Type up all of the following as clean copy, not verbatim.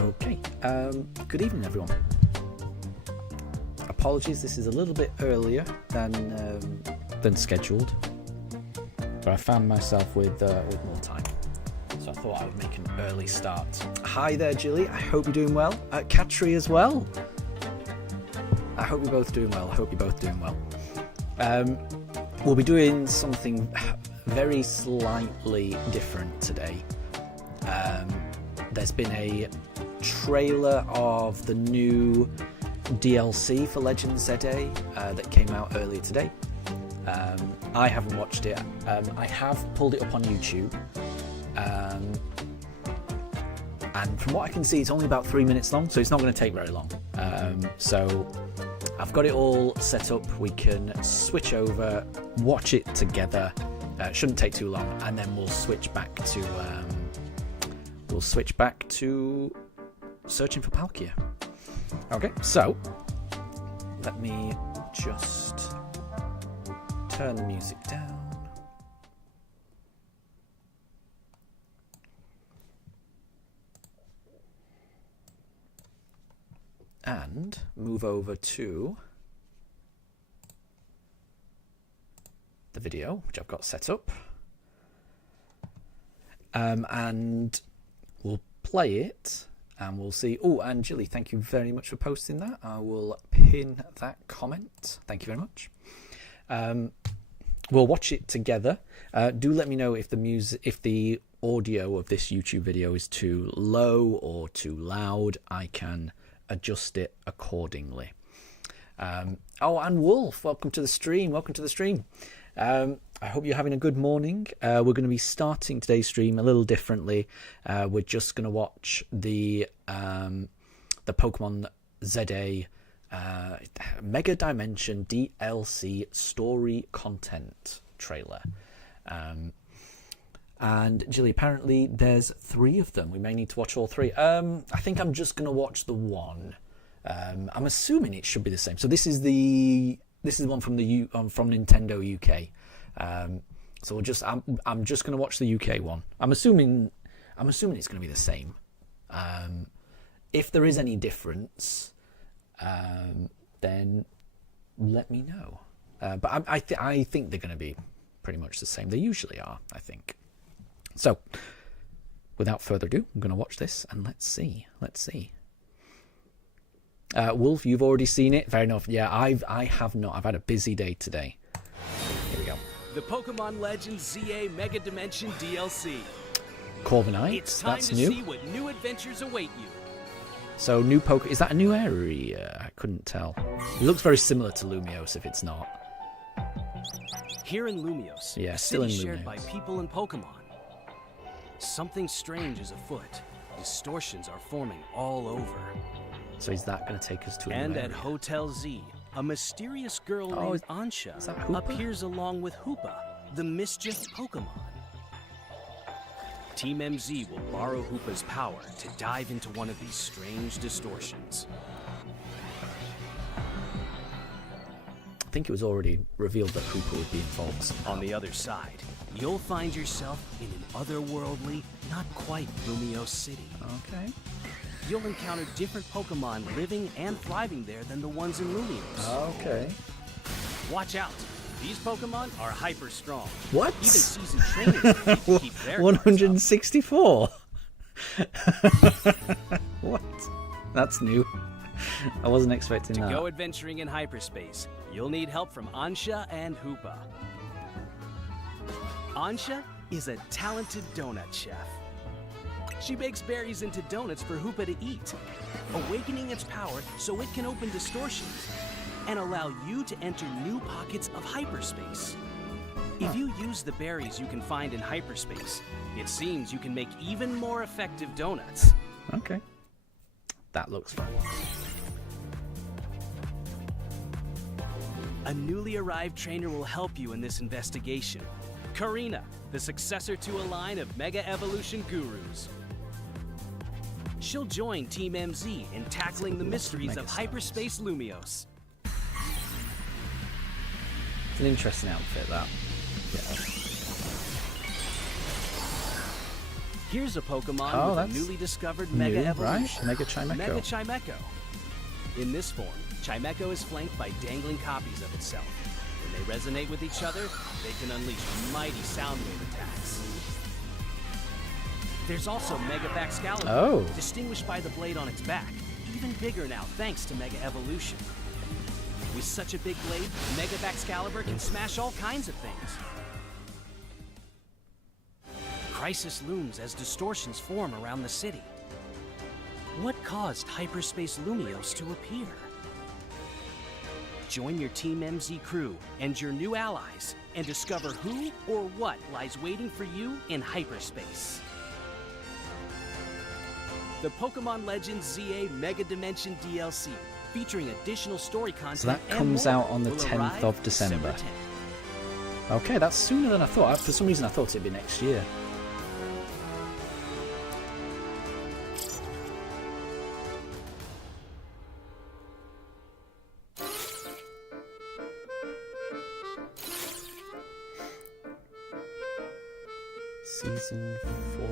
Okay, good evening everyone. Apologies, this is a little bit earlier than scheduled, but I found myself with more time, so I thought I would make an early start. Hi there, Jilly. I hope you're doing well. Katri as well. I hope you're both doing well. We'll be doing something very slightly different today. There's been a trailer of the new DLC for Legend ZA that came out earlier today. I haven't watched it. I have pulled it up on YouTube, and from what I can see, it's only about 3 minutes long, so it's not going to take very long. So I've got it all set up. We can switch over, watch it together. It shouldn't take too long, and then we'll switch back to searching for Palkia. Okay, so let me just turn the music down. And move over to the video, which I've got set up. And we'll play it. And we'll see. Oh, and Jilly, thank you very much for posting that. I will pin that comment. Thank you very much. We'll watch it together. Do let me know if the audio of this YouTube video is too low or too loud. I can adjust it accordingly. Oh, and Wolf, welcome to the stream. I hope you're having a good morning. We're going to be starting today's stream a little differently. We're just going to watch the Pokemon ZA Mega Dimension DLC story content trailer. And Jilly, apparently there's 3 of them. We may need to watch all 3. I think I'm just going to watch the one. I'm assuming it should be the same. So this is the one from Nintendo UK. So I'm just going to watch the UK one. I'm assuming it's going to be the same. If there is any difference, then let me know. But I think they're going to be pretty much the same. They usually are, I think. So, without further ado, I'm going to watch this and let's see. Wolf, you've already seen it. Fair enough. Yeah, I have not. I've had a busy day today. Here we go. The Pokemon Legends ZA Mega Dimension DLC. Corviknight. It's time to see what new adventures await you. So new is that a new area? I couldn't tell. It looks very similar to Lumiose if it's not. Here in Lumiose, yeah, a still city in shared Lumiose. by people and Pokemon. Something strange is afoot. Distortions are forming all over. So is that going to take us to a And new at area? Hotel Z, a mysterious girl named Ansha appears along with Hoopa, the mischief Pokemon. Team MZ will borrow Hoopa's power to dive into one of these strange distortions. I think it was already revealed that Hoopa would be involved somehow. On the other side, you'll find yourself in an otherworldly, not quite Lumiose city. Okay. You'll encounter different Pokemon living and thriving there than the ones in Lumiose. Okay. Watch out. These Pokemon are hyper strong. What? Even seasoned trainers need to keep their 164. What? That's new. I wasn't expecting that. To go adventuring in hyperspace, you'll need help from Ansha and Hoopa. Ansha is a talented donut chef. She bakes berries into donuts for Hoopa to eat, awakening its power so it can open distortions and allow you to enter new pockets of hyperspace. If you use the berries you can find in hyperspace, it seems you can make even more effective donuts. Okay. That looks fun. A newly arrived trainer will help you in this investigation. Karina, the successor to a line of Mega Evolution gurus. She'll join Team MZ in tackling the mysteries of hyperspace Lumiose. It's an interesting outfit, that. Yeah. Here's a Pokemon with a newly discovered Mega Evolution. Right? Mega Chimecho. Mega Chimecho. In this form, Chimecho is flanked by dangling copies of itself. When they resonate with each other, they can unleash mighty sound wave attacks. There's also Mega Excalibur, distinguished by the blade on its back. Even bigger now, thanks to Mega Evolution. With such a big blade, Mega Excalibur can smash all kinds of things. Crisis looms as distortions form around the city. What caused Hyperspace Lumiose to appear? Join your Team MZ crew and your new allies and discover who or what lies waiting for you in hyperspace. The Pokemon Legends ZA Mega Dimension DLC, featuring additional story content. So that comes out on the 10th of December. 10th. Okay, that's sooner than I thought. For some reason, I thought it'd be next year. Season 4.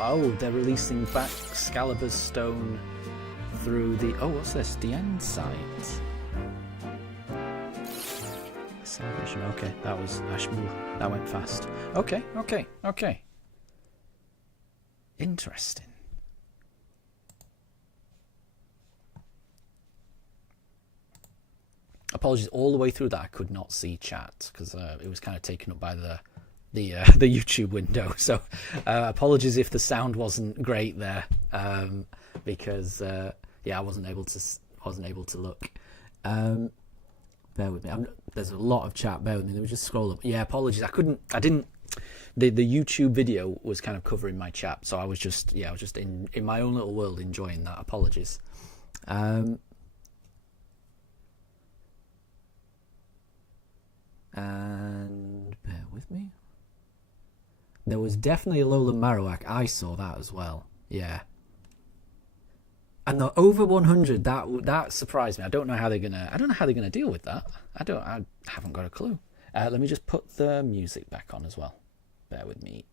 Oh, they're releasing back Excalibur's Stone through the... Oh, what's this? The end site. Celebration. Okay, that was... That went fast. Okay. Interesting. Apologies, all the way through that I could not see chat because it was kind of taken up by the YouTube window, so apologies if the sound wasn't great there, because I wasn't able to look. Bear with me. There's a lot of chat. Bear with me. Let me just scroll up. Yeah, apologies. I didn't. The YouTube video was kind of covering my chat, so I was just in my own little world enjoying that. Apologies. And bear with me. There was definitely a Alolan Marowak. I saw that as well. Yeah. And the over 100, that surprised me. I don't know how they're gonna deal with that. I haven't got a clue. Let me just put the music back on as well. Bear with me.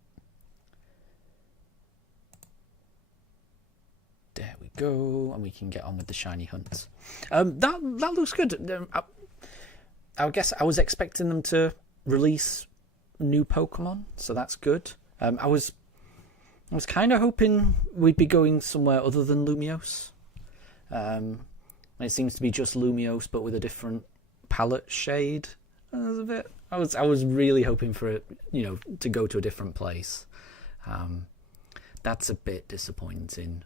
There we go, and we can get on with the shiny hunts. That looks good. I guess I was expecting them to release new Pokemon, so that's good. I was kind of hoping we'd be going somewhere other than Lumiose. It seems to be just Lumiose, but with a different palette shade. I was really hoping for it, to go to a different place. That's a bit disappointing.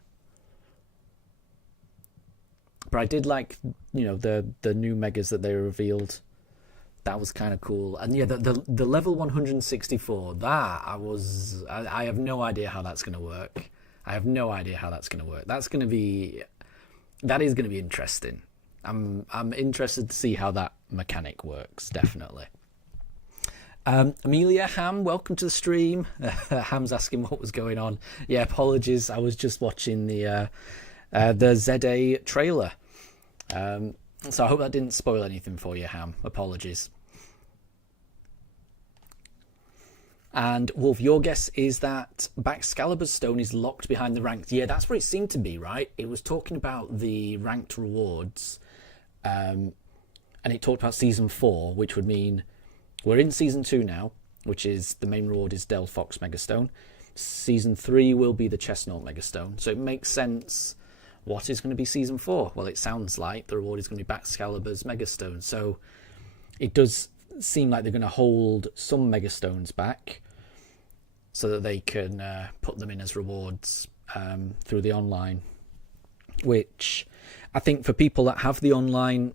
But I did like, the new megas that they revealed. That was kind of cool. And yeah, the level 164, I have no idea how that's going to work. That is going to be interesting. I'm interested to see how that mechanic works, definitely. Amelia Ham, welcome to the stream. Ham's asking what was going on. Yeah, apologies. I was just watching the ZA trailer. So I hope that didn't spoil anything for you, Ham. Apologies. And Wolf, your guess is that Excalibur's Stone is locked behind the ranked. Yeah, that's what it seemed to be, right? It was talking about the ranked rewards, and it talked about Season 4, which would mean we're in Season 2 now, which is the main reward is Delphox Megastone. Season 3 will be the Chestnut Megastone. So it makes sense. What is going to be Season 4? Well, it sounds like the reward is going to be Excalibur's Megastone. So it does seem like they're going to hold some Megastones back so that they can put them in as rewards through the online. Which I think for people that have the online,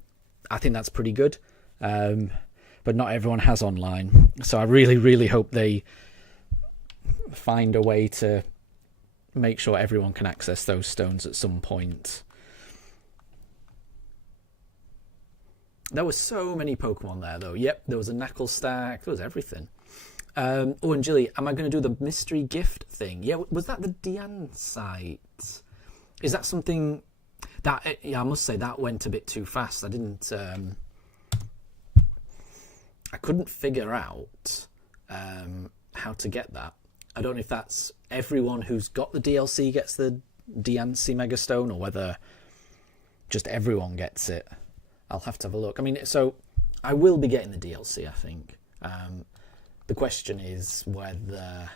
I think that's pretty good. But not everyone has online. So I really, really hope they find a way to make sure everyone can access those stones at some point. There were so many Pokemon there, though. Yep, there was a Knuckle Stack. There was everything. And Jilly, am I going to do the mystery gift thing? Yeah, was that the Dian site? Is that something that... Yeah, I must say, that went a bit too fast. I didn't... I couldn't figure out how to get that. I don't know if that's everyone who's got the DLC gets the Diancie Megastone, or whether just everyone gets it. I'll have to have a look. I mean, so I will be getting the DLC, I think. The question is whether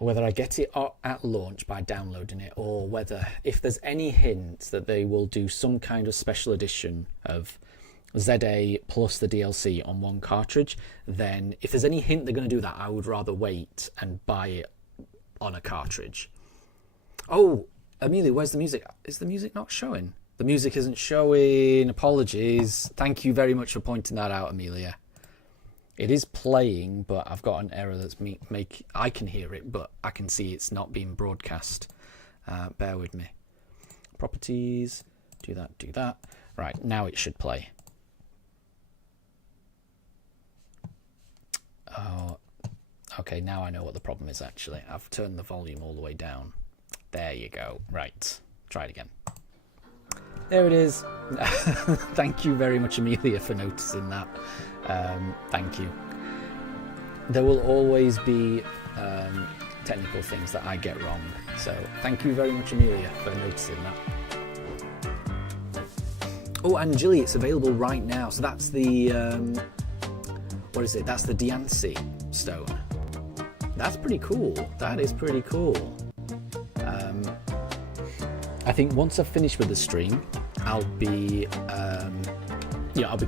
I get it at launch by downloading it, or whether if there's any hint that they will do some kind of special edition of ZA plus the DLC on one cartridge, then if there's any hint they're going to do that, I would rather wait and buy it on a cartridge. Oh, Amelia, where's the music? Is the music not showing? The music isn't showing. Apologies. Thank you very much for pointing that out, Amelia. It is playing, but I've got an error that's I can hear it, but I can see it's not being broadcast. Bear with me. Properties. Do that. Right, now it should play. Oh, okay, now I know what the problem is, actually. I've turned the volume all the way down. There you go. Right, try it again. There it is. Thank you very much, Amelia, for noticing that. Thank you. There will always be technical things that I get wrong, so thank you very much, Amelia, for noticing that. Oh, and Jilly, it's available right now. So that's the what is it? That's the Diancie stone. That's pretty cool. That is pretty cool. I think once I've finished with the stream, I'll be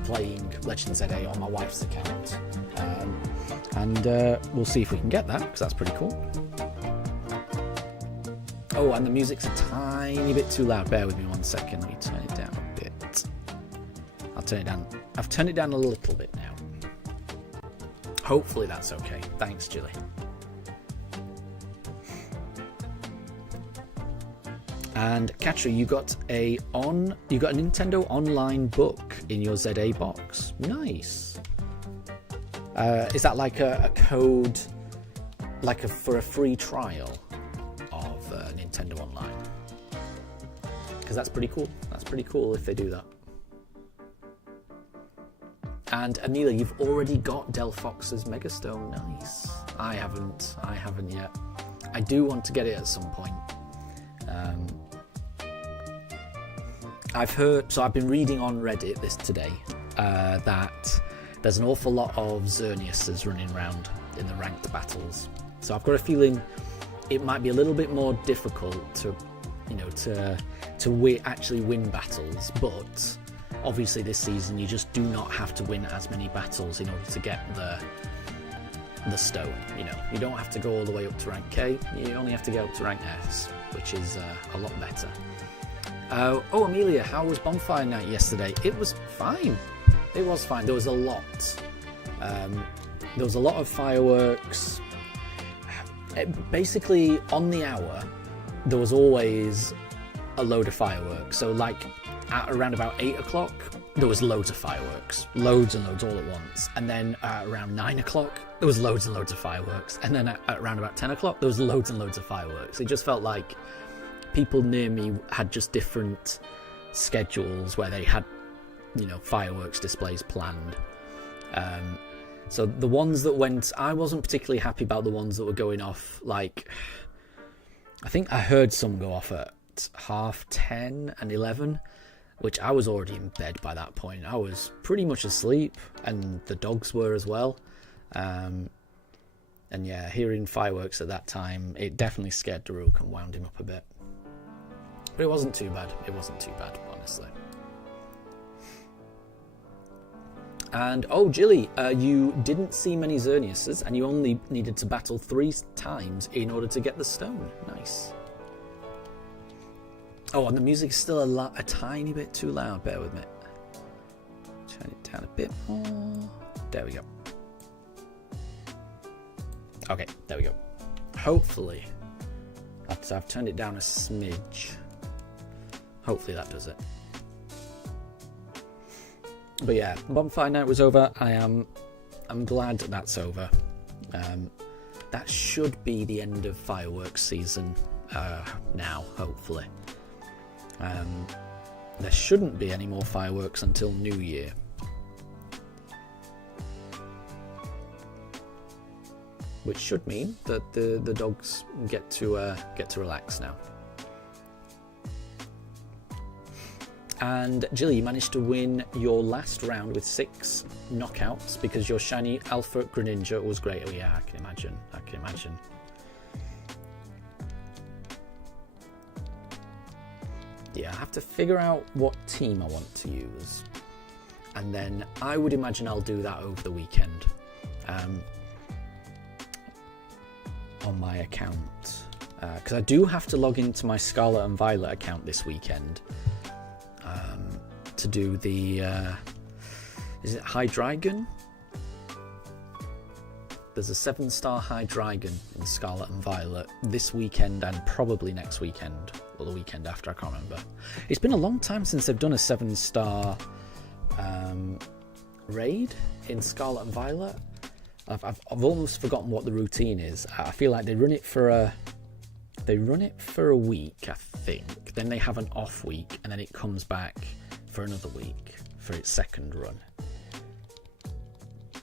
playing Legend ZA on my wife's account, and we'll see if we can get that, because that's pretty cool. Oh, and the music's a tiny bit too loud. Bear with me 1 second. Let me turn it down a bit. I'll turn it down. I've turned it down a little bit now. Hopefully that's okay. Thanks, Jilly. And Katri, you got a Nintendo Online book in your ZA box. Nice. Is that like a code, for a free trial of Nintendo Online? Because that's pretty cool. That's pretty cool if they do that. And Amelia, you've already got Del Fox's Megastone. Nice. I haven't yet. I do want to get it at some point. I've been reading on Reddit today that there's an awful lot of Xerneases running around in the ranked battles. So I've got a feeling it might be a little bit more difficult to actually win battles, but obviously this season you just do not have to win as many battles in order to get the stone. You don't have to go all the way up to rank K. You only have to get up to rank S, which is a lot better. Oh, Amelia, how was Bonfire Night yesterday? It was fine. It was fine. There was a lot. There was a lot of fireworks. Basically, on the hour, there was always a load of fireworks. So, at around about 8 o'clock, there was loads of fireworks. Loads and loads all at once. And then around 9 o'clock, there was loads and loads of fireworks. And then at around about 10 o'clock, there was loads and loads of fireworks. It just felt like people near me had just different schedules where they had, fireworks displays planned. So the ones that went, I wasn't particularly happy about the ones that were going off, I think I heard some go off at 10:30 and 11, which I was already in bed by that point. I was pretty much asleep, and the dogs were as well. And yeah, hearing fireworks at that time, it definitely scared Daruk and wound him up a bit. But it wasn't too bad. It wasn't too bad, honestly. And, oh, Jilly, you didn't see many Xerneases, and you only needed to battle 3 times in order to get the stone. Nice. Oh, and the music's still a tiny bit too loud. Bear with me. Turn it down a bit more. There we go. Okay, there we go. Hopefully, I've turned it down a smidge. Hopefully that does it. But yeah, Bonfire Night was over. I'm glad that's over. That should be the end of fireworks season now, hopefully. There shouldn't be any more fireworks until New Year. which should mean that the dogs get to relax now. And Jilly, you managed to win your last round with 6 knockouts because your shiny Alpha Greninja was great. Oh yeah, I can imagine. Yeah, I have to figure out what team I want to use. And then I would imagine I'll do that over the weekend on my account. Because I do have to log into my Scarlet and Violet account this weekend to do the, is it Hydreigon? There's a 7-star Hydreigon in Scarlet and Violet this weekend and probably next weekend, or the weekend after, I can't remember. It's been a long time since they've done a 7-star raid in Scarlet and Violet. I've almost forgotten what the routine is. I feel like they run it for a week, I think. Then they have an off week, and then it comes back for another week for its second run.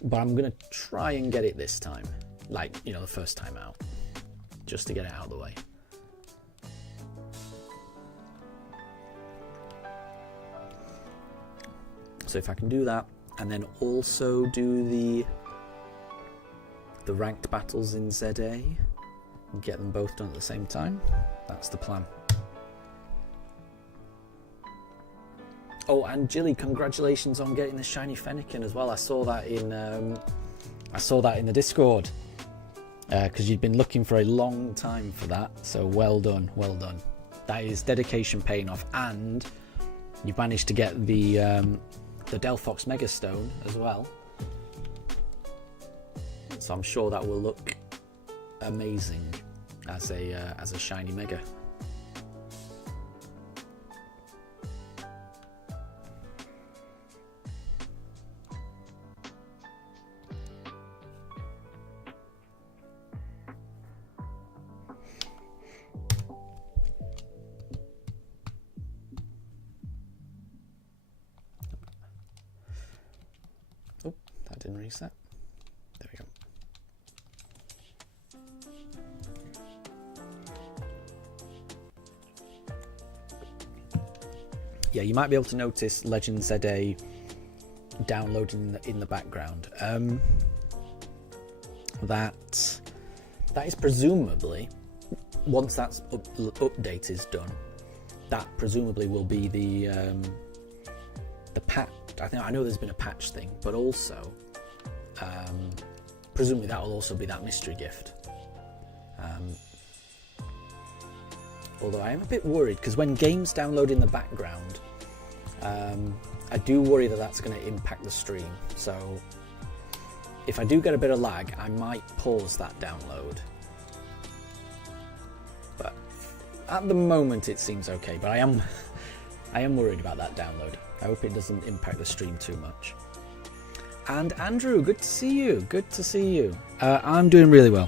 But I'm gonna try and get it this time, like, you know, the first time out, just to get it out of the way. So if I can do that, and then also do the ranked battles in ZA, and get them both done at the same time, that's the plan. Oh, and Jilly, congratulations on getting the shiny Fennekin as well. I saw that in the Discord because you'd been looking for a long time for that. So well done, well done. That is dedication paying off, and you've managed to get the Delphox Mega Stone as well. So I'm sure that will look amazing as a shiny Mega. Oh, that didn't reset. There we go. Yeah, you might be able to notice Legend ZA downloading in the background. That is presumably, once that update is done, that presumably will be the patch. I know there's been a patch thing, but also presumably that will also be that mystery gift. Although I am a bit worried because when games download in the background, I do worry that that's going to impact the stream. So if I do get a bit of lag, I might pause that download. But at the moment it seems okay, but I am worried about that download. I hope it doesn't impact the stream too much. And Andrew, good to see you. Good to see you. I'm doing really well.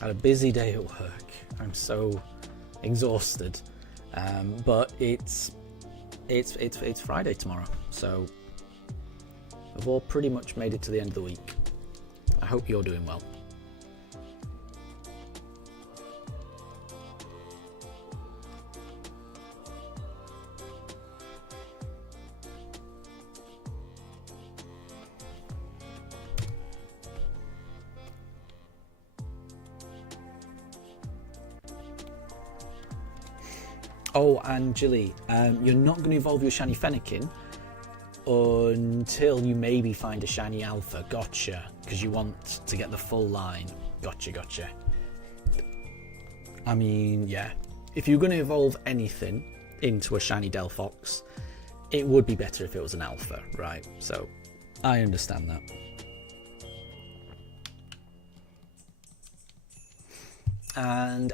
Had a busy day at work. I'm so exhausted. But it's Friday tomorrow, so we've all pretty much made it to the end of the week. I hope you're doing well. Oh, and Jilly, you're not going to evolve your shiny Fennekin until you maybe find a shiny Alpha. Gotcha. Because you want to get the full line. Gotcha. I mean, yeah. If you're going to evolve anything into a shiny Delphox, it would be better if it was an Alpha, right? So, I understand that. And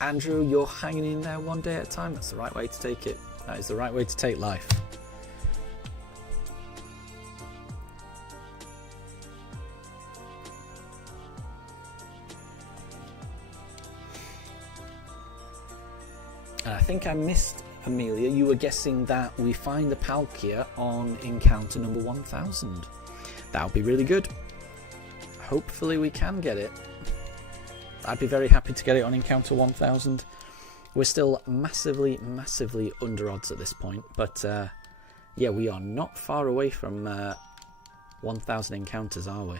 Andrew, you're hanging in there one day at a time. That's the right way to take it. That is the right way to take life. And I think I missed, Amelia, you were guessing that we find the Palkia on encounter number 1000. That would be really good. hopefully we can get it. I'd be very happy to get it on Encounter 1000. We're still massively under odds at this point, but yeah, we are not far away from 1000 encounters, are we?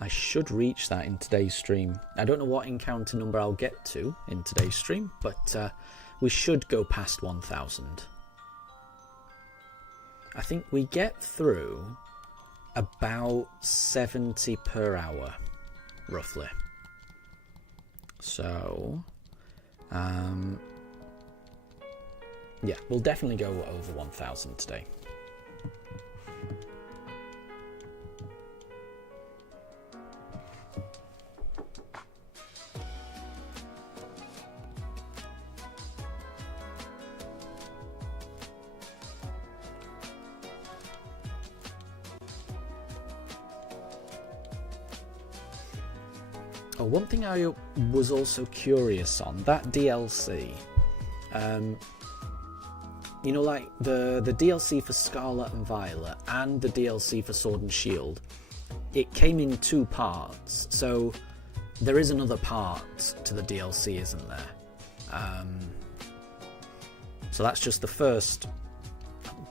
I should reach that in today's stream. I don't know what encounter number I'll get to in today's stream, but we should go past 1000. I think we get through about 70 per hour, roughly. So, yeah, we'll definitely go over 1000 today. Oh, one thing I was also curious on, that DLC, you know, like the DLC for Scarlet and Violet and the DLC for Sword and Shield, it came in 2 parts, so there is another part to the DLC, isn't there? So that's just the first,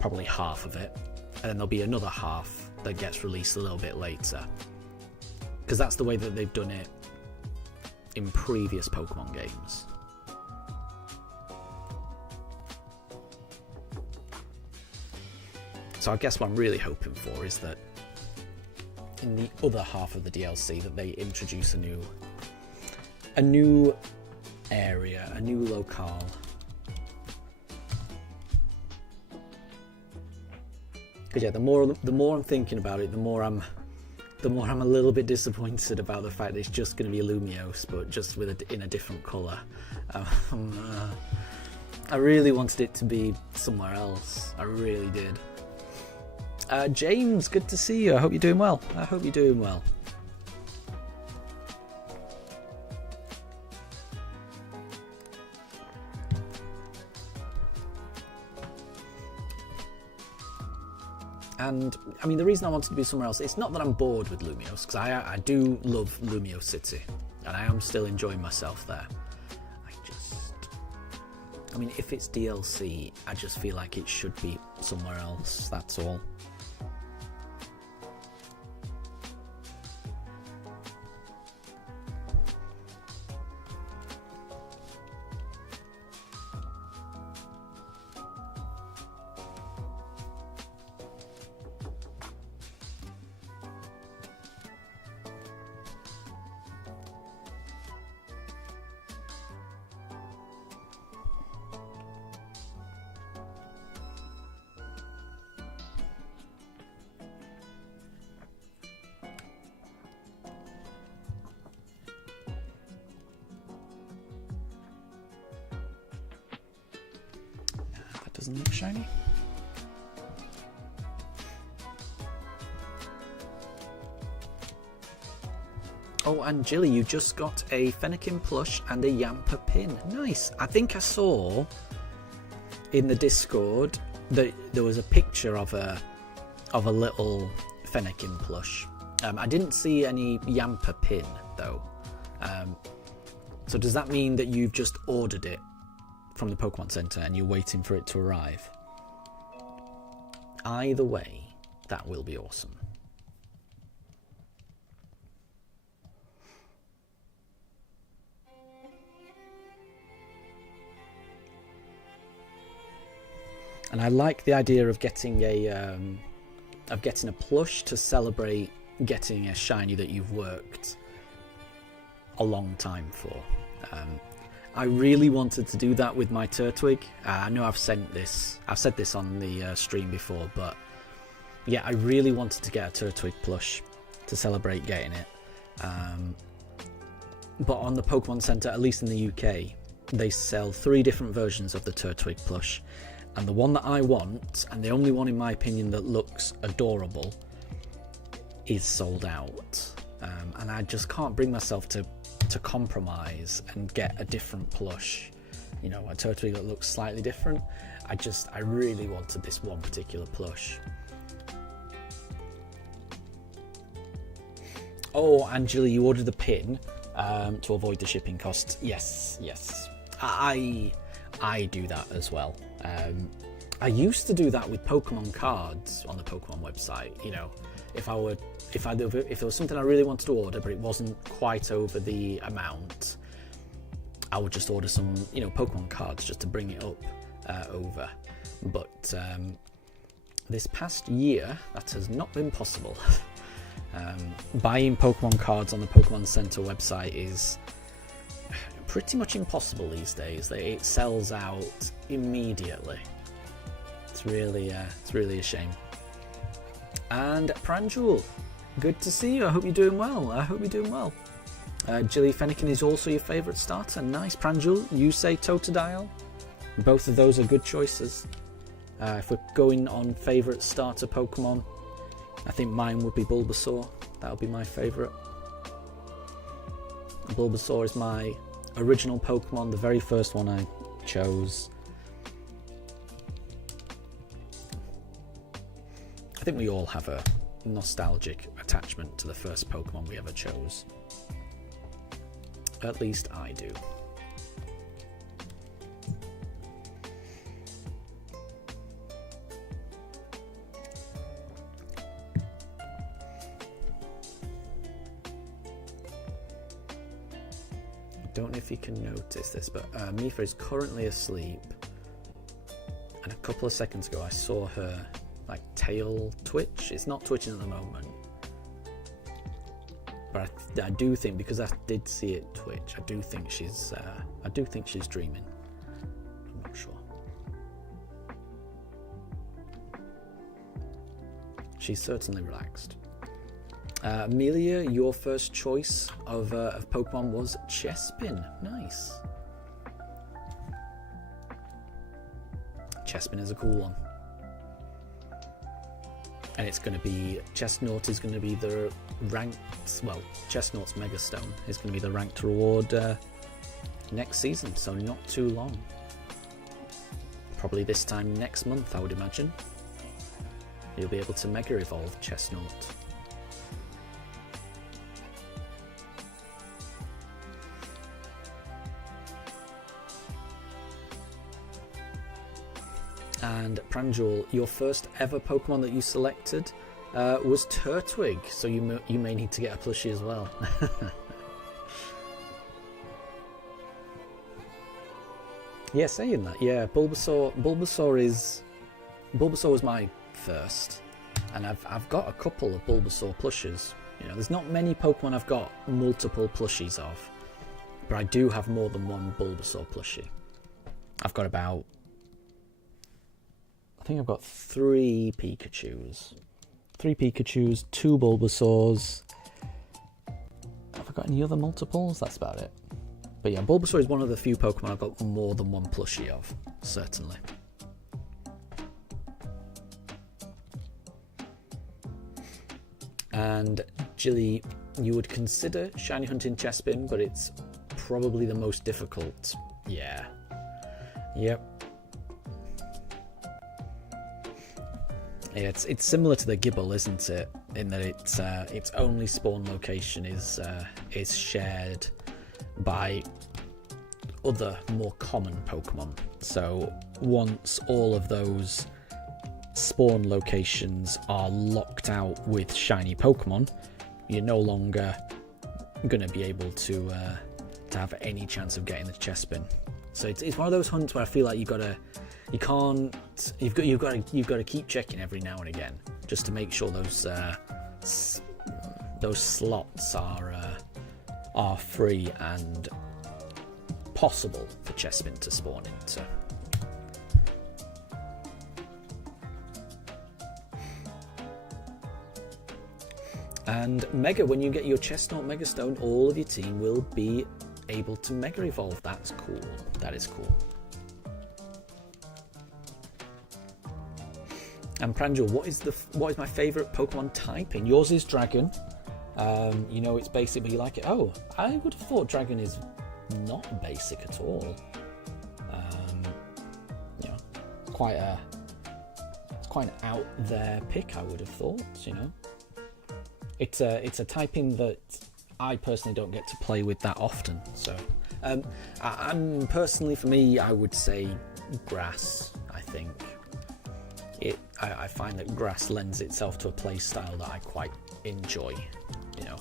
probably half of it, and then there'll be another half that gets released a little bit later, because that's the way that they've done it in previous Pokemon games. So I guess what I'm really hoping for is that in the other half of the DLC that they introduce a new area, a new locale. Because yeah, the more I'm thinking about it, the more I'm a little bit disappointed about the fact that it's just going to be Lumiose, but just in a different colour. I really wanted it to be somewhere else. I really did. James, good to see you. I hope you're doing well. And I mean, the reason I wanted to be somewhere else, it's not that I'm bored with Lumiose, because I do love Lumiose City, and I am still enjoying myself there. I mean, if it's DLC, I just feel like it should be somewhere else, that's all. Doesn't look shiny. Oh, and Jilly, you just got a Fennekin plush and a Yamper pin. Nice. I think I saw in the Discord that there was a picture of a little Fennekin plush. I didn't see any Yamper pin though. So does that mean that you've just ordered it from the Pokemon Center and you're waiting for it to arrive? Either way, that will be awesome. And I like the idea of getting a plush to celebrate getting a shiny that you've worked a long time for. I really wanted to do that with my Turtwig. I know I've said this on the stream before, but yeah, I really wanted to get a Turtwig plush to celebrate getting it. But on the Pokemon Center, at least in the UK, they sell 3 different versions of the Turtwig plush, and the one that I want, and the only one in my opinion that looks adorable, is sold out. And I just can't bring myself to compromise and get a different plush, you know, a Turtwig that looks slightly different. I really wanted this one particular plush. Oh, Angela, you ordered the pin to avoid the shipping costs. Yes. I do that as well. I used to do that with Pokemon cards on the Pokemon website. You know, if there was something I really wanted to order, but it wasn't quite over the amount, I would just order some, you know, Pokemon cards just to bring it up over. But this past year, that has not been possible. Buying Pokemon cards on the Pokemon Center website is pretty much impossible these days. It sells out immediately. It's really a shame. And Pranjul, good to see you. I hope you're doing well. Jilly Fennekin is also your favourite starter. Nice. Pranjul, you say Totodile. Both of those are good choices. If we're going on favourite starter Pokemon, I think mine would be Bulbasaur. That would be my favourite. Bulbasaur is my original Pokemon, the very first one I chose. I think we all have a nostalgic attachment to the first Pokemon we ever chose. At least I do. Don't know if you can notice this, but Mifa is currently asleep, and a couple of seconds ago I saw her like tail twitch. It's not twitching at the moment, but I do think, because I did see it twitch, I do think she's dreaming. I'm not sure. She's certainly relaxed. Amelia, your first choice of Pokemon was Chespin. Nice. Chespin is a cool one. And it's going to be, Chestnut is going to be the ranked, well, Chestnut's Mega Stone is going to be the ranked reward next season, so not too long. Probably this time next month, I would imagine. You'll be able to Mega Evolve Chestnut. And Pranjul, your first ever Pokemon that you selected was Turtwig, so you may need to get a plushie as well. Yeah, saying that, yeah, Bulbasaur was my first, and I've got a couple of Bulbasaur plushies. You know, there's not many Pokemon I've got multiple plushies of, but I do have more than one Bulbasaur plushie. I've got about, I think I've got 3 Pikachus. 2 Bulbasaurs. Have I got any other multiples? That's about it. But yeah, Bulbasaur is one of the few Pokemon I've got more than one plushie of, certainly. And Jilly, you would consider shiny hunting Chespin, but it's probably the most difficult. Yeah. Yep. Yeah, it's similar to the Gibble, isn't it? In that its only spawn location is shared by other more common Pokemon. So once all of those spawn locations are locked out with shiny Pokemon, you're no longer going to be able to have any chance of getting the Chespin. So it's one of those hunts where I feel like you've got to keep checking every now and again just to make sure those slots are free and possible for Chespin to spawn into. And Mega, when you get your Chestnut Mega Stone, all of your team will be able to Mega Evolve. That's cool. That is cool. And Pranjul, what is my favourite Pokemon typing? Yours is Dragon. You know, it's basic, but you like it. Oh, I would have thought Dragon is not basic at all. You know, it's quite an out there pick, I would have thought, you know. it's a typing that I personally don't get to play with that often. So I'm personally, for me, I would say grass. I think I find that grass lends itself to a play style that I quite enjoy. You know,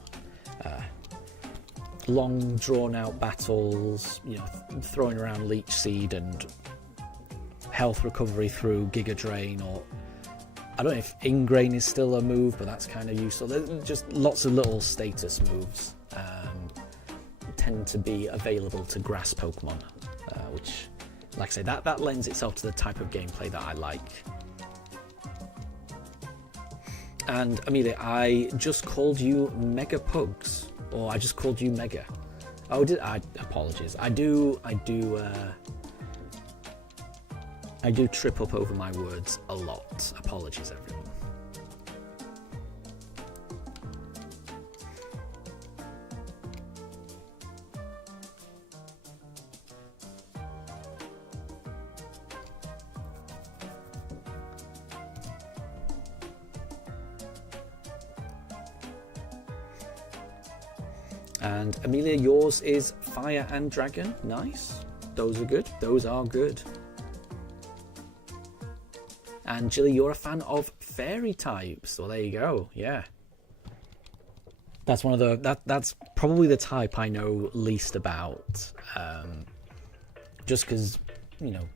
long drawn out battles, you know, throwing around leech seed and health recovery through Giga Drain, or I don't know if Ingrain is still a move, but that's kind of useful. There's just lots of little status moves tend to be available to grass Pokemon, which, like I say, that lends itself to the type of gameplay that I like. And Amelia, I just called you Mega Pugs, or I just called you Mega. Oh, did I? Apologies. I do trip up over my words a lot. Apologies, everyone. And Amelia, yours is Fire and Dragon. Nice. Those are good. Those are good. And Jilly, you're a fan of fairy types. Well, there you go. Yeah. That's one of the that's probably the type I know least about. Just because, you know,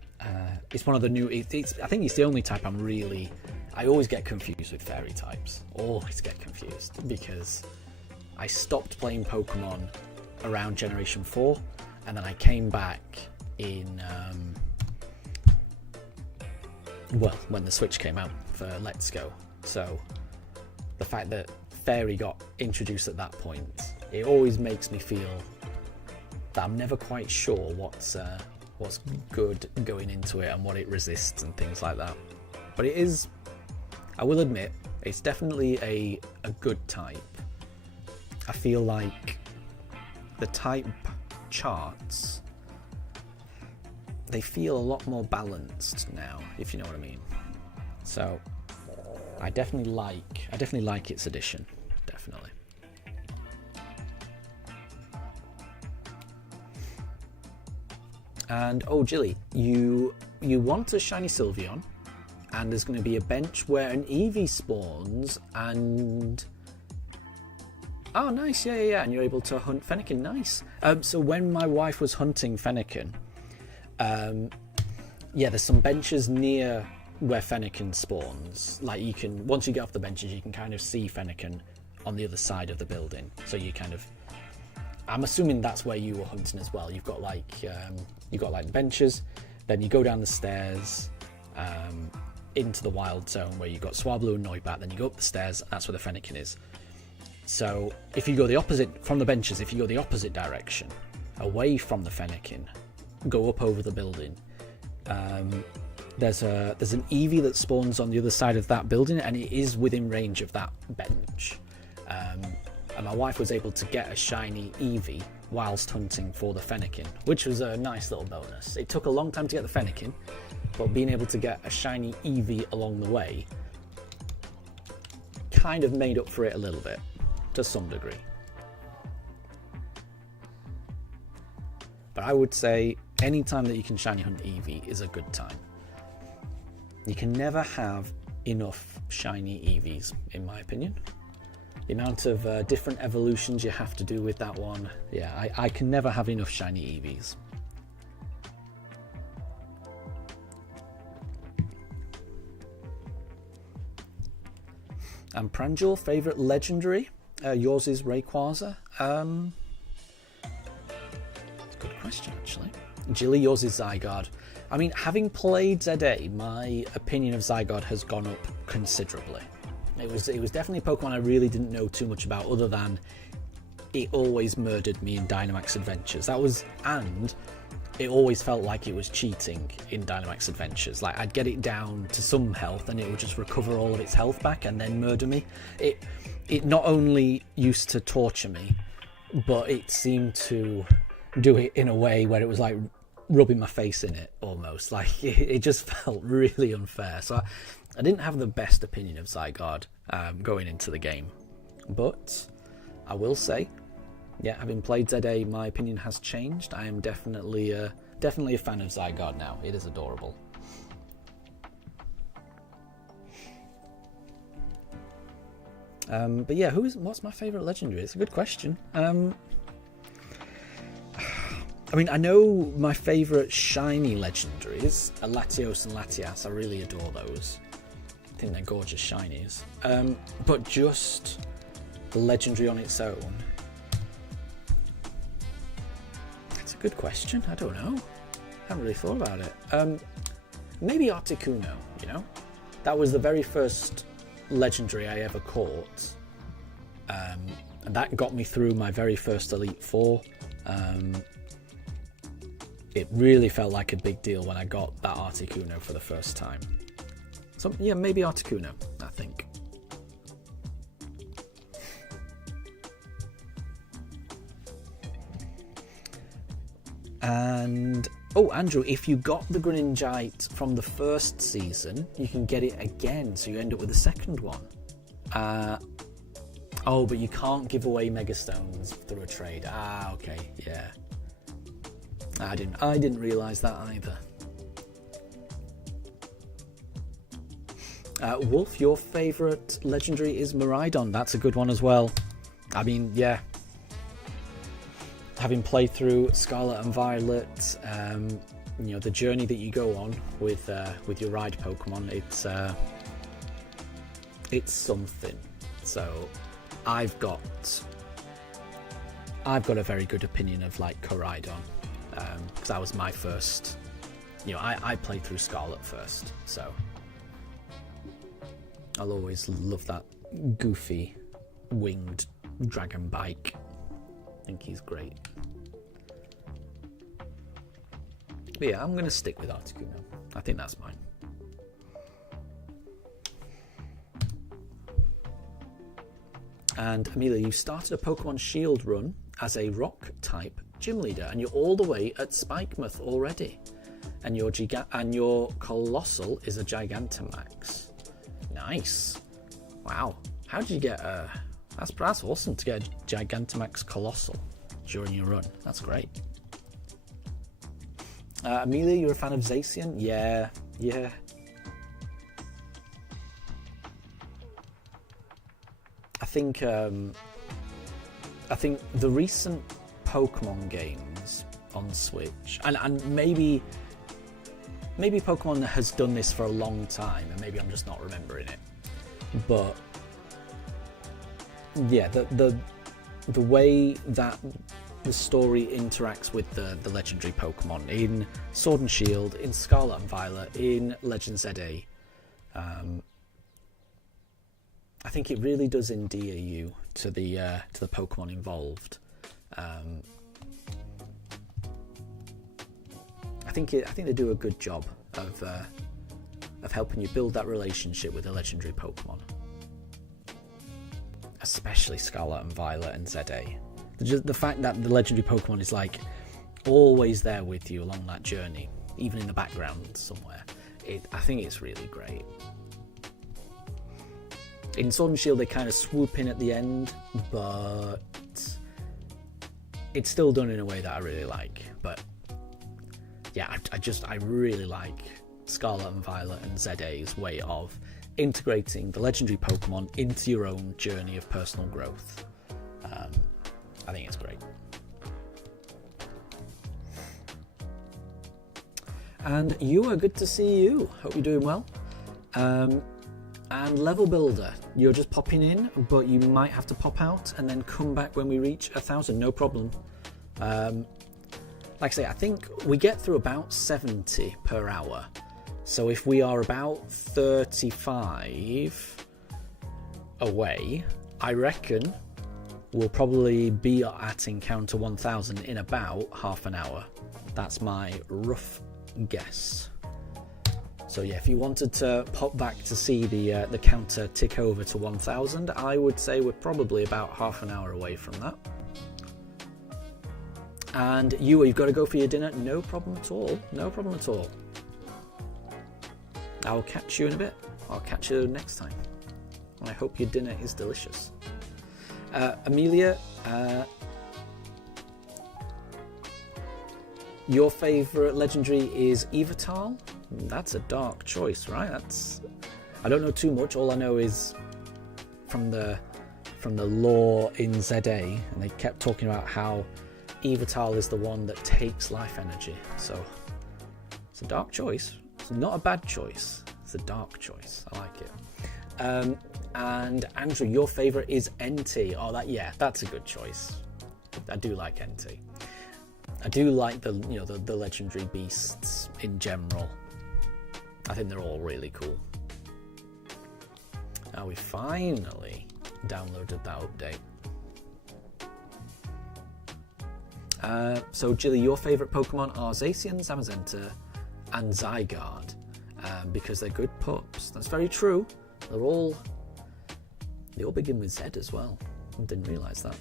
it's one of the new. I think it's the only type I always get confused with fairy types. Always get confused because I stopped playing Pokemon around Generation 4, and then I came back in, when the Switch came out for Let's Go. So the fact that Fairy got introduced at that point, it always makes me feel that I'm never quite sure what's good going into it and what it resists and things like that. But it is, I will admit, it's definitely a good type. I feel like the type charts, they feel a lot more balanced now, if you know what I mean. So I definitely like its addition, definitely. And oh, Jilly, you want a shiny Sylveon, and there's going to be a bench where an Eevee spawns, and oh, nice, yeah, and you're able to hunt Fennekin, nice. So when my wife was hunting Fennekin, there's some benches near where Fennekin spawns. Like, you can, once you get off the benches, you can kind of see Fennekin on the other side of the building. So you kind of, I'm assuming that's where you were hunting as well. You've got like benches, then you go down the stairs into the wild zone where you've got Swablu and Noibat, then you go up the stairs, that's where the Fennekin is. So if you go the opposite from the benches, if you go the opposite direction, away from the Fennekin, go up over the building, there's an Eevee that spawns on the other side of that building, and it is within range of that bench. And my wife was able to get a shiny Eevee whilst hunting for the Fennekin, which was a nice little bonus. It took a long time to get the Fennekin, but being able to get a shiny Eevee along the way kind of made up for it a little bit, to some degree. But I would say any time that you can shiny hunt Eevee is a good time. You can never have enough shiny Eevees, in my opinion. The amount of different evolutions you have to do with that one, yeah, I can never have enough shiny Eevees. And Pranjul, favourite legendary? Yours is Rayquaza. It's a good question, actually. Jilly, yours is Zygarde. I mean, having played ZA, my opinion of Zygarde has gone up considerably. It was definitely a Pokemon I really didn't know too much about, other than it always murdered me in Dynamax Adventures. And it always felt like it was cheating in Dynamax Adventures. Like, I'd get it down to some health and it would just recover all of its health back and then murder me. It not only used to torture me, but it seemed to do it in a way where it was like rubbing my face in it almost. Like, it just felt really unfair. So I didn't have the best opinion of Zygarde going into the game. But I will say, yeah, having played ZA, my opinion has changed. I am definitely a fan of Zygarde now. It is adorable. But yeah, what's my favourite legendary? It's a good question. I mean, I know my favourite shiny legendaries are Latios and Latias. I really adore those. I think they're gorgeous shinies. But just the legendary on its own. That's a good question. I don't know. I haven't really thought about it. Maybe Articuno, you know? That was the very first legendary I ever caught. And that got me through my very first Elite Four. It really felt like a big deal when I got that Articuno for the first time. So yeah, maybe Articuno, I think. And oh, Andrew, if you got the Greninjite from the first season, you can get it again, so you end up with the second one. Oh, but you can't give away Megastones through a trade. Ah, okay, yeah. I didn't realise that either. Wolf, your favourite legendary is Miraidon. That's a good one as well. I mean, yeah. Having played through Scarlet and Violet, you know, the journey that you go on with your ride Pokemon, it's something. So I've got a very good opinion of like Koraidon, because that was my first. You know, I played through Scarlet first, so I'll always love that goofy winged dragon bike. I think he's great. But yeah, I'm going to stick with Articuno. I think that's mine. And Amelia, you started a Pokemon Shield run as a Rock-type gym leader, and you're all the way at Spikemuth already. And your Colossal is a Gigantamax. Nice. Wow. How did you get a... That's awesome to get a Gigantamax Colossal during your run. That's great. Amelia, you're a fan of Zacian? Yeah. I think the recent Pokemon games on Switch, and maybe Pokemon has done this for a long time, and maybe I'm just not remembering it. But yeah, the way that the story interacts with the legendary Pokemon in Sword and Shield, in Scarlet and Violet, in Legend ZA, I think it really does endear you to the Pokemon involved. I think they do a good job of helping you build that relationship with a legendary Pokemon, especially Scarlet and Violet and ZA. The fact that the legendary Pokemon is like always there with you along that journey, even in the background somewhere. I think it's really great. In Sword and Shield, they kind of swoop in at the end, but it's still done in a way that I really like. But yeah, I really like Scarlet and Violet and ZA's way of integrating the legendary Pokemon into your own journey of personal growth. I think it's great. And you are good to see you. Hope you're doing well. And Level Builder, you're just popping in, but you might have to pop out and then come back when we reach 1,000. No problem. Like I say, I think we get through about 70 per hour. So if we are about 35 away, I reckon we'll probably be at Encounter 1000 in about half an hour. That's my rough guess. So yeah, if you wanted to pop back to see the counter tick over to 1000, I would say we're probably about half an hour away from that. And you've got to go for your dinner. No problem at all. No problem at all. I'll catch you in a bit. I'll catch you next time. I hope your dinner is delicious. Amelia, your favourite legendary is Yveltal? That's a dark choice, right? I don't know too much. All I know is from the lore in ZA, and they kept talking about how Yveltal is the one that takes life energy. So it's a dark choice. It's not a bad choice. It's a dark choice. I like it. And Andrew, your favourite is NT. Oh, that's a good choice. I do like NT. I do like the legendary beasts in general. I think they're all really cool. Now we finally downloaded that update. So Jilly, your favourite Pokemon are Zacian, Zamazenta, and Zygarde, because they're good pups. That's very true. They all begin with Z as well. I didn't realise that.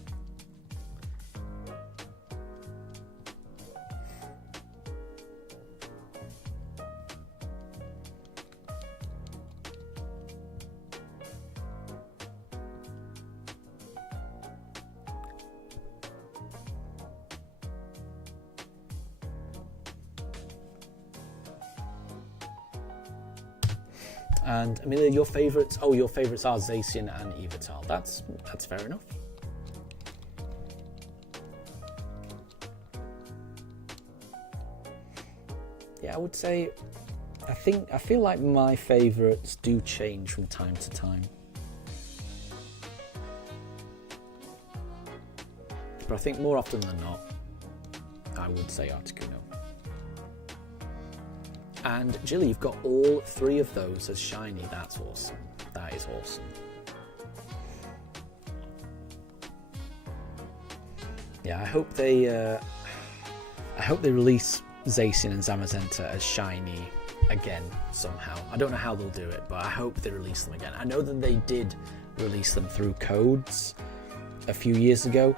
And Amelia, your favourites? Oh, your favourites are Zacian and Yveltal. That's fair enough. Yeah, I would say, I feel like my favourites do change from time to time. But I think more often than not, I would say Articuno. And Jilly, you've got all three of those as shiny. That's awesome. That is awesome. Yeah, I hope they release Zacian and Zamazenta as shiny again somehow. I don't know how they'll do it, but I hope they release them again. I know that they did release them through codes a few years ago.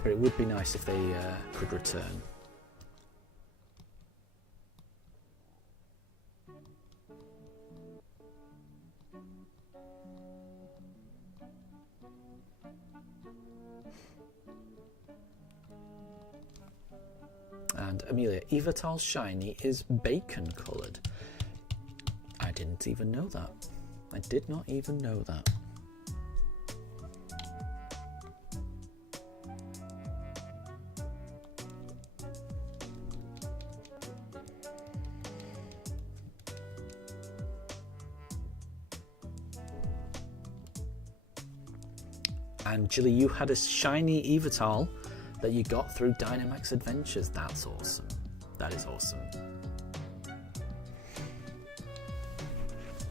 But it would be nice if they could return. And Amelia, Yveltal's shiny is bacon coloured. I didn't even know that. I did not even know that. And Jilly, you had a shiny Yveltal that you got through Dynamax Adventures. That's awesome. That is awesome.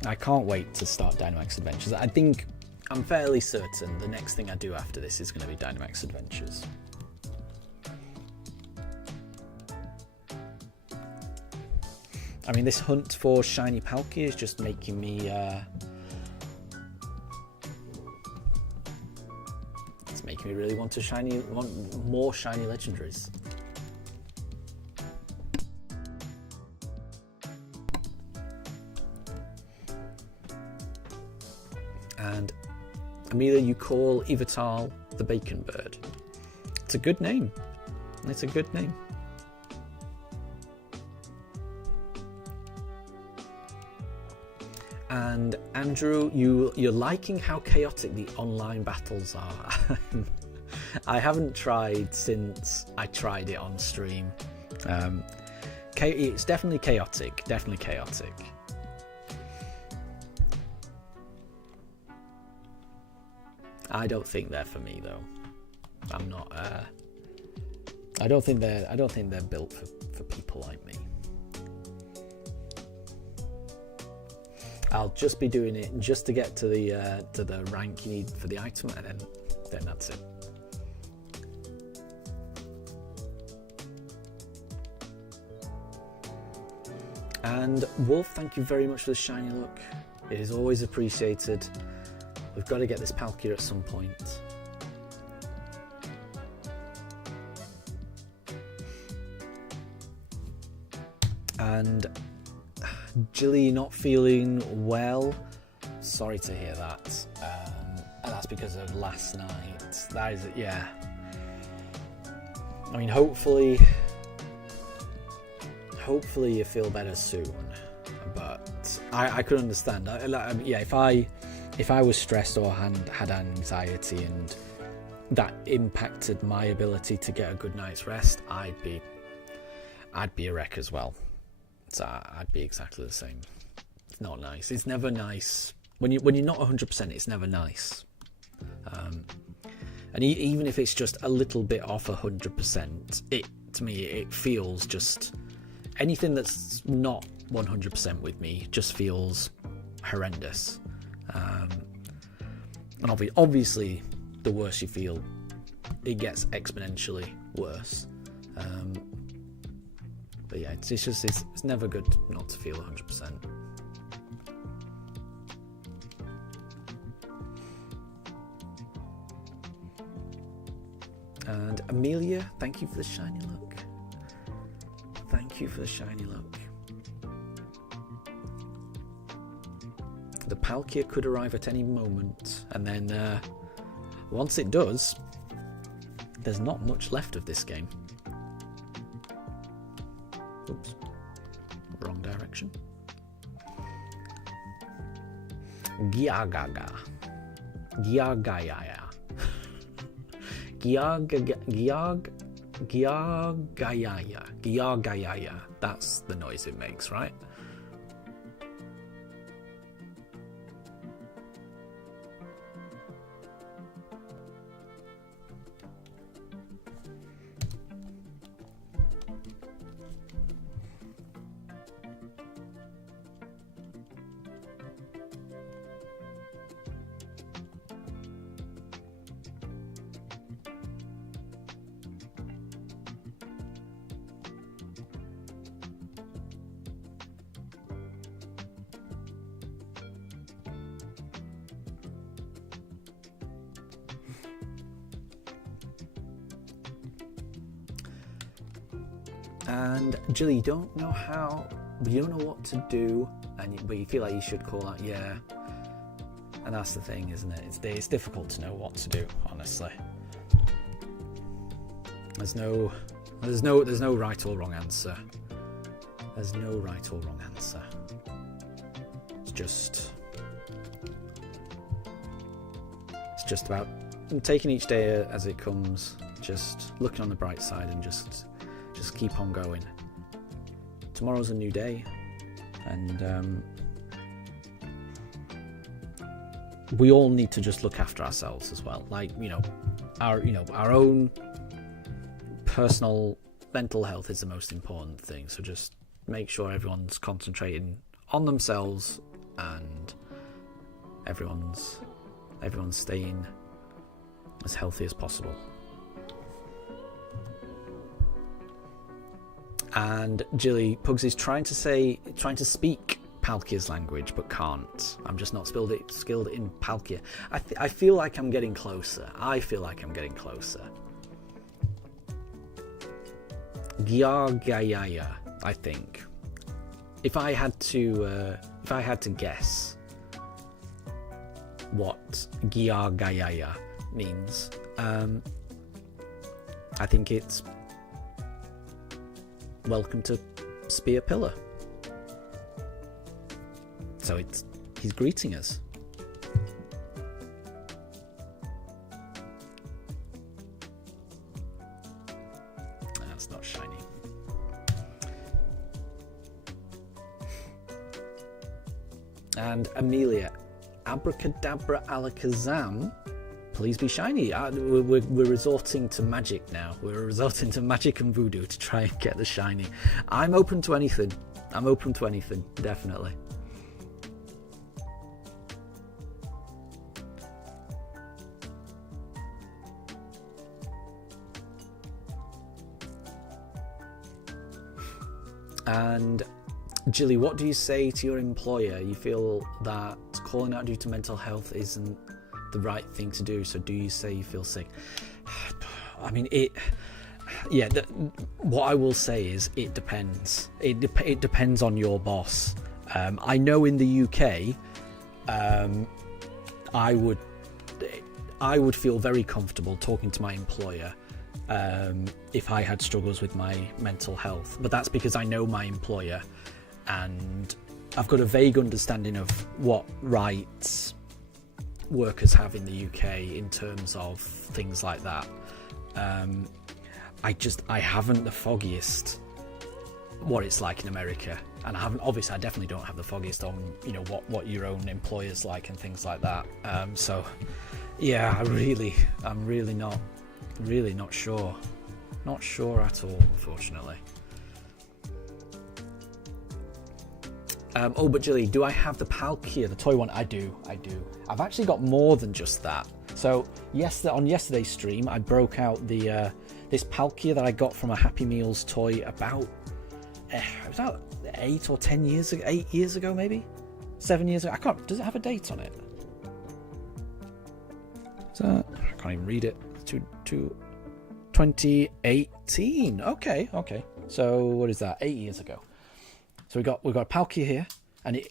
I can't wait to start Dynamax Adventures. I'm fairly certain the next thing I do after this is going to be Dynamax Adventures. I mean, this hunt for shiny Palkia is just making me me really want more shiny legendaries. And Amelia, you call Yveltal the Bacon Bird. It's a good name. It's a good name. And Andrew, you're liking how chaotic the online battles are. I haven't tried since I tried it on stream. It's definitely chaotic. Definitely chaotic. I don't think they're for me though. I'm not. I don't think they're built for people like me. I'll just be doing it just to get to the rank you need for the item, and then that's it. And Wolf, thank you very much for the shiny look. It is always appreciated. We've got to get this Palkia at some point. And Jilly not feeling well. Sorry to hear that. And that's because of last night. That is, yeah. I mean, hopefully you feel better soon. But I could understand. Yeah, if I was stressed or had anxiety and that impacted my ability to get a good night's rest, I'd be a wreck as well. So I'd be exactly the same. It's not nice. It's never nice when you're not 100%. It's never nice. And even if it's just a little bit off 100%, to me it feels just anything that's not 100% with me just feels horrendous. And obviously, the worse you feel, it gets exponentially worse. But yeah, it's never good not to feel 100%. And Amelia, thank you for the shiny look. Thank you for the shiny look. The Palkia could arrive at any moment, and then once it does, there's not much left of this game. Oops, wrong direction. Giagaga. Giagayaya. Giagayaya. That's the noise it makes, right? And Jill, you don't know what to do, but you feel like you should call out, yeah. And that's the thing, isn't it? It's difficult to know what to do, honestly. There's no right or wrong answer. There's no right or wrong answer. It's just about taking each day as it comes, just looking on the bright side and just keep on going. Tomorrow's a new day, and we all need to just look after ourselves as well. Like, our own personal mental health is the most important thing. So just make sure everyone's concentrating on themselves and everyone's staying as healthy as possible. And Jilly, Pugs is trying to speak Palkia's language, but can't. I'm just not skilled in Palkia. I feel like I'm getting closer. Giagayaya, I think. If I had to guess what Giagayaya means, I think it's welcome to Spear Pillar. So he's greeting us. That's not shiny. And Amelia, abracadabra alakazam, please be shiny. We're resorting to magic now. We're resorting to magic and voodoo to try and get the shiny. I'm open to anything, definitely. And Jilly, what do you say to your employer? You feel that calling out due to mental health isn't the right thing to do, so do you say you feel sick? I mean, what I will say is it depends. It depends on your boss. I know in the UK, I would feel very comfortable talking to my employer if I had struggles with my mental health. But that's because I know my employer and I've got a vague understanding of what rights workers have in the UK in terms of things like that. I haven't the foggiest what it's like in America, and I definitely don't have the foggiest on what your own employer's like and things like that. So yeah, I'm really not sure at all, unfortunately. But Jilly, do I have the Palkia, the toy one? I do. I've actually got more than just that. So on yesterday's stream, I broke out the this Palkia that I got from a Happy Meals toy about 8 or 10 years ago, 8 years ago, maybe 7 years ago. Does it have a date on it? I can't even read it. To 2018. Okay. So what is that? 8 years ago. So we've got a Palkia here, and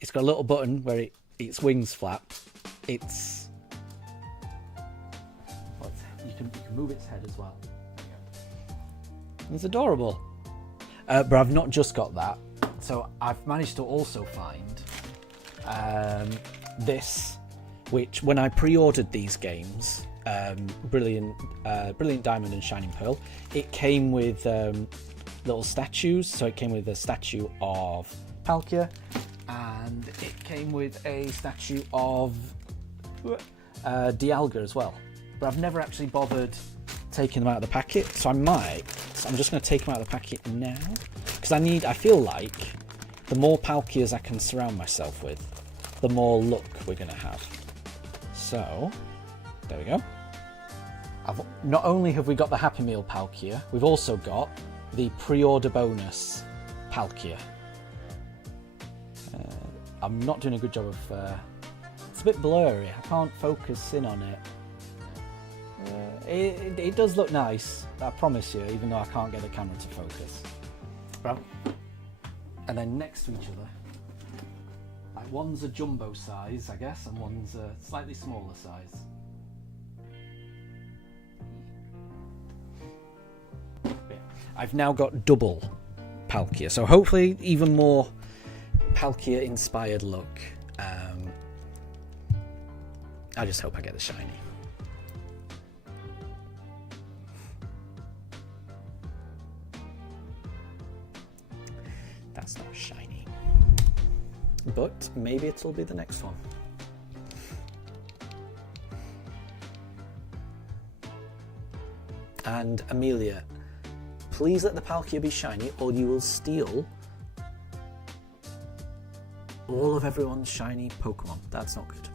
it's got a little button where its wings flap. You can move its head as well. It's adorable. But I've not just got that. So I've managed to also find this, which when I pre-ordered these games, Brilliant Diamond and Shining Pearl, it came with little statues. So it came with a statue of Palkia, and it came with a statue of Dialga as well. But I've never actually bothered taking them out of the packet, so I'm just going to take them out of the packet now, because I feel like the more Palkias I can surround myself with, the more luck we're going to have. So there we go. Not only have we got the Happy Meal Palkia, we've also got the pre-order bonus Palkia. I'm not doing a good job of... it's a bit blurry. I can't focus in on it. It does look nice, I promise you, even though I can't get the camera to focus. Right. And then next to each other, like one's a jumbo size, I guess, and one's a slightly smaller size. I've now got double Palkia, so hopefully even more Palkia inspired look. I just hope I get the shiny. That's not shiny, but maybe it'll be the next one. And Amelia, please let the Palkia be shiny, or you will steal all of everyone's shiny Pokemon. That's not good.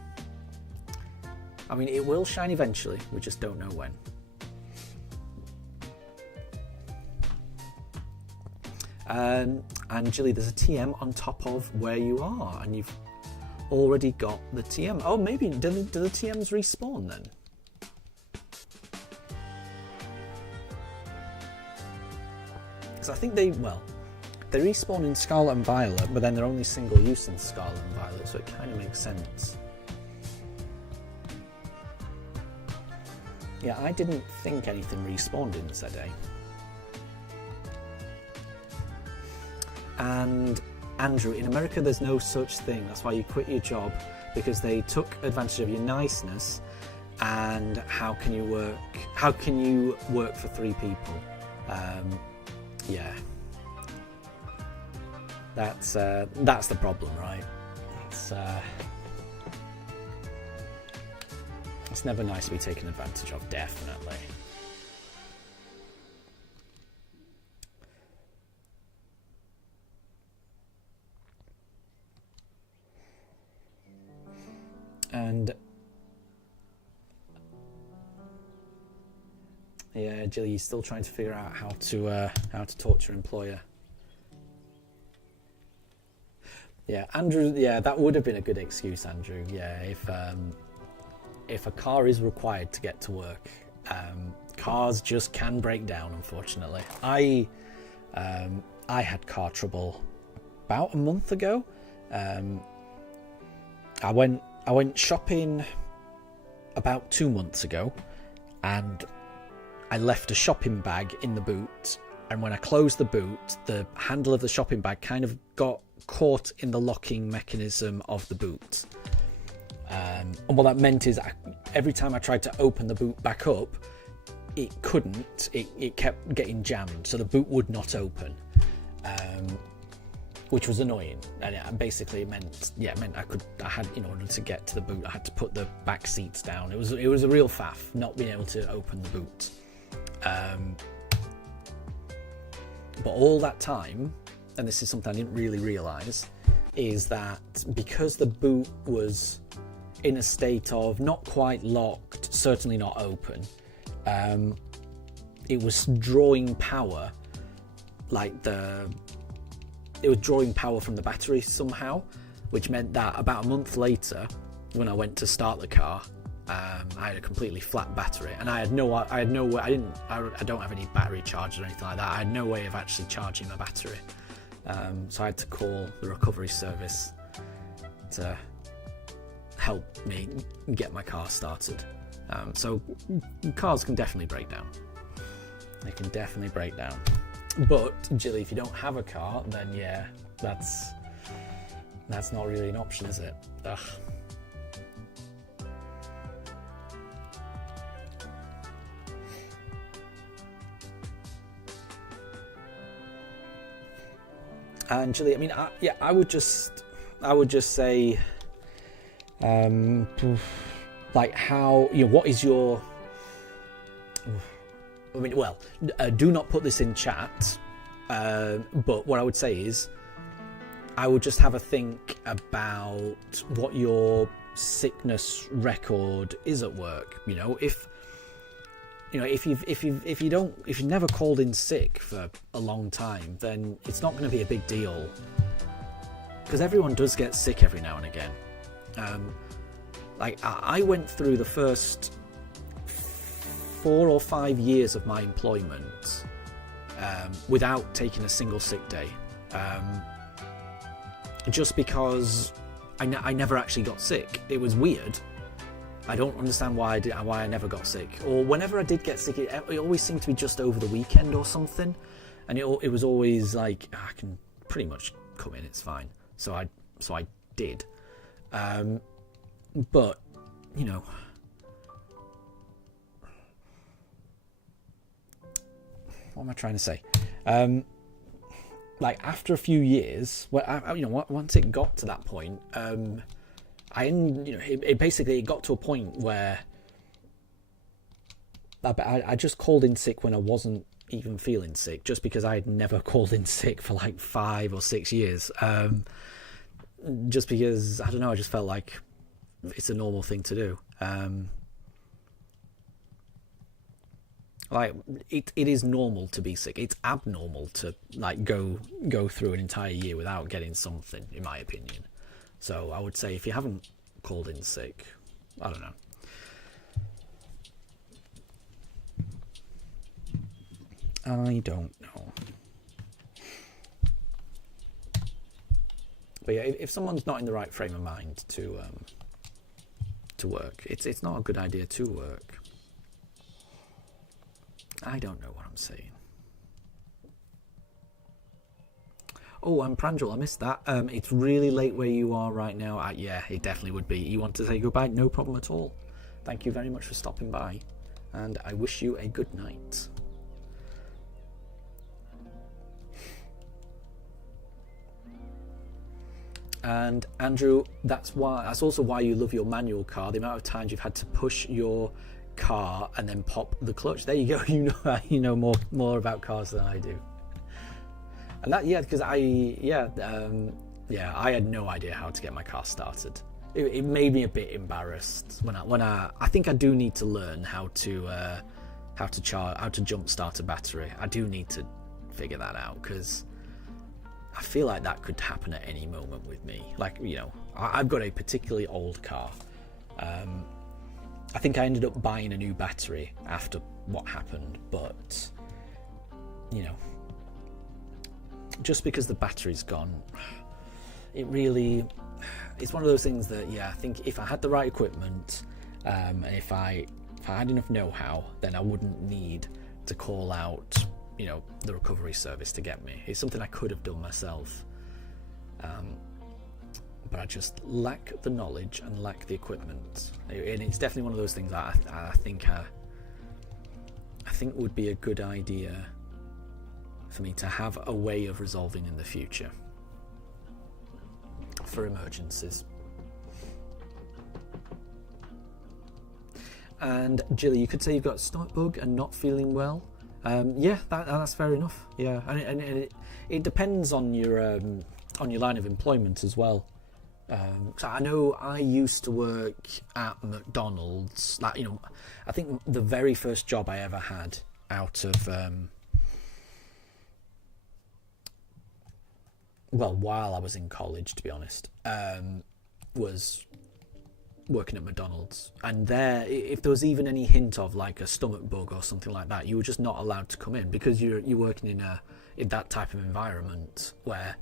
I mean, it will shine eventually, we just don't know when. And Jilly, there's a TM on top of where you are, and you've already got the TM. Oh, maybe, do the TMs respawn then? Because I think they respawn in Scarlet and Violet, but then they're only single use in Scarlet and Violet, so it kind of makes sense. Yeah, I didn't think anything respawned in ZA. And Andrew, in America there's no such thing. That's why you quit your job, because they took advantage of your niceness. And how can you work for 3 people? Yeah, that's the problem, right? It's never nice to be taken advantage of, definitely. And yeah, Jilly, you're still trying to figure out how to talk to your employer. Yeah, Andrew. Yeah, that would have been a good excuse, Andrew. Yeah, if a car is required to get to work, cars just can break down, unfortunately. I had car trouble about a month ago, I went shopping about 2 months ago, and I left a shopping bag in the boot, and when I closed the boot, the handle of the shopping bag kind of got caught in the locking mechanism of the boot. And what that meant is every time I tried to open the boot back up, it couldn't. It kept getting jammed, so the boot would not open, which was annoying. And basically it meant I had, in order to get to the boot, I had to put the back seats down. It was a real faff not being able to open the boot. But all that time, and this is something I didn't really realise, is that because the boot was in a state of not quite locked, certainly not open, it was drawing power, it was drawing power from the battery somehow, which meant that about a month later, when I went to start the car, I had a completely flat battery, and I don't have any battery chargers or anything like that. I had no way of actually charging my battery, so I had to call the recovery service to help me get my car started. So cars can definitely break down. They can definitely break down. But Jilly, if you don't have a car, then yeah, that's not really an option, is it? Ugh. And Jilly, I mean, I would just say, like, how, what is your, I mean, well, do not put this in chat, but what I would say is, I would just have a think about what your sickness record is at work. If you've never called in sick for a long time, then it's not going to be a big deal, because everyone does get sick every now and again. Like, I went through the first 4 or 5 years of my employment without taking a single sick day, just because I never actually got sick. It was weird. I don't understand why I never got sick, or whenever I did get sick, it always seemed to be just over the weekend or something, and it was always like, I can pretty much come in, it's fine. So I did, but what am I trying to say? Like, after a few years, once it got to that point, it got to a point where I just called in sick when I wasn't even feeling sick, just because I had never called in sick for like 5 or 6 years. Just because, I don't know, I just felt like it's a normal thing to do. Like, it is normal to be sick. It's abnormal to like go through an entire year without getting something, in my opinion. So I would say, if you haven't called in sick, I don't know. I don't know. But yeah, if someone's not in the right frame of mind to work, it's not a good idea to work. I don't know what I'm saying. Oh, Pranjal, I missed that. It's really late where you are right now. Yeah, it definitely would be. You want to say goodbye? No problem at all. Thank you very much for stopping by, and I wish you a good night. And Andrew, that's also why you love your manual car. The amount of times you've had to push your car and then pop the clutch. There you go. You know more about cars than I do. And that, because I had no idea how to get my car started. It made me a bit embarrassed when I think I do need to learn how to jump start a battery. I do need to figure that out, because I feel like that could happen at any moment with me. Like, I've got a particularly old car. I think I ended up buying a new battery after what happened, but just because the battery's gone, it really, it's one of those things that, yeah, I think if I had the right equipment, and if I had enough know-how, then I wouldn't need to call out, you know, the recovery service to get me. It's something I could have done myself, but I just lack the knowledge and lack the equipment. And it's definitely one of those things that I think would be a good idea for me to have a way of resolving in the future for emergencies. And Jilly, you could say you've got a stomach bug and not feeling well. Yeah, that's fair enough. Yeah, and it depends on your line of employment as well. So I know I used to work at McDonald's. Like, you know, I think the very first job I ever had out of while I was in college, to be honest, was working at McDonald's. And there, if there was even any hint of like a stomach bug or something like that, you were just not allowed to come in, because you're working in that type of environment where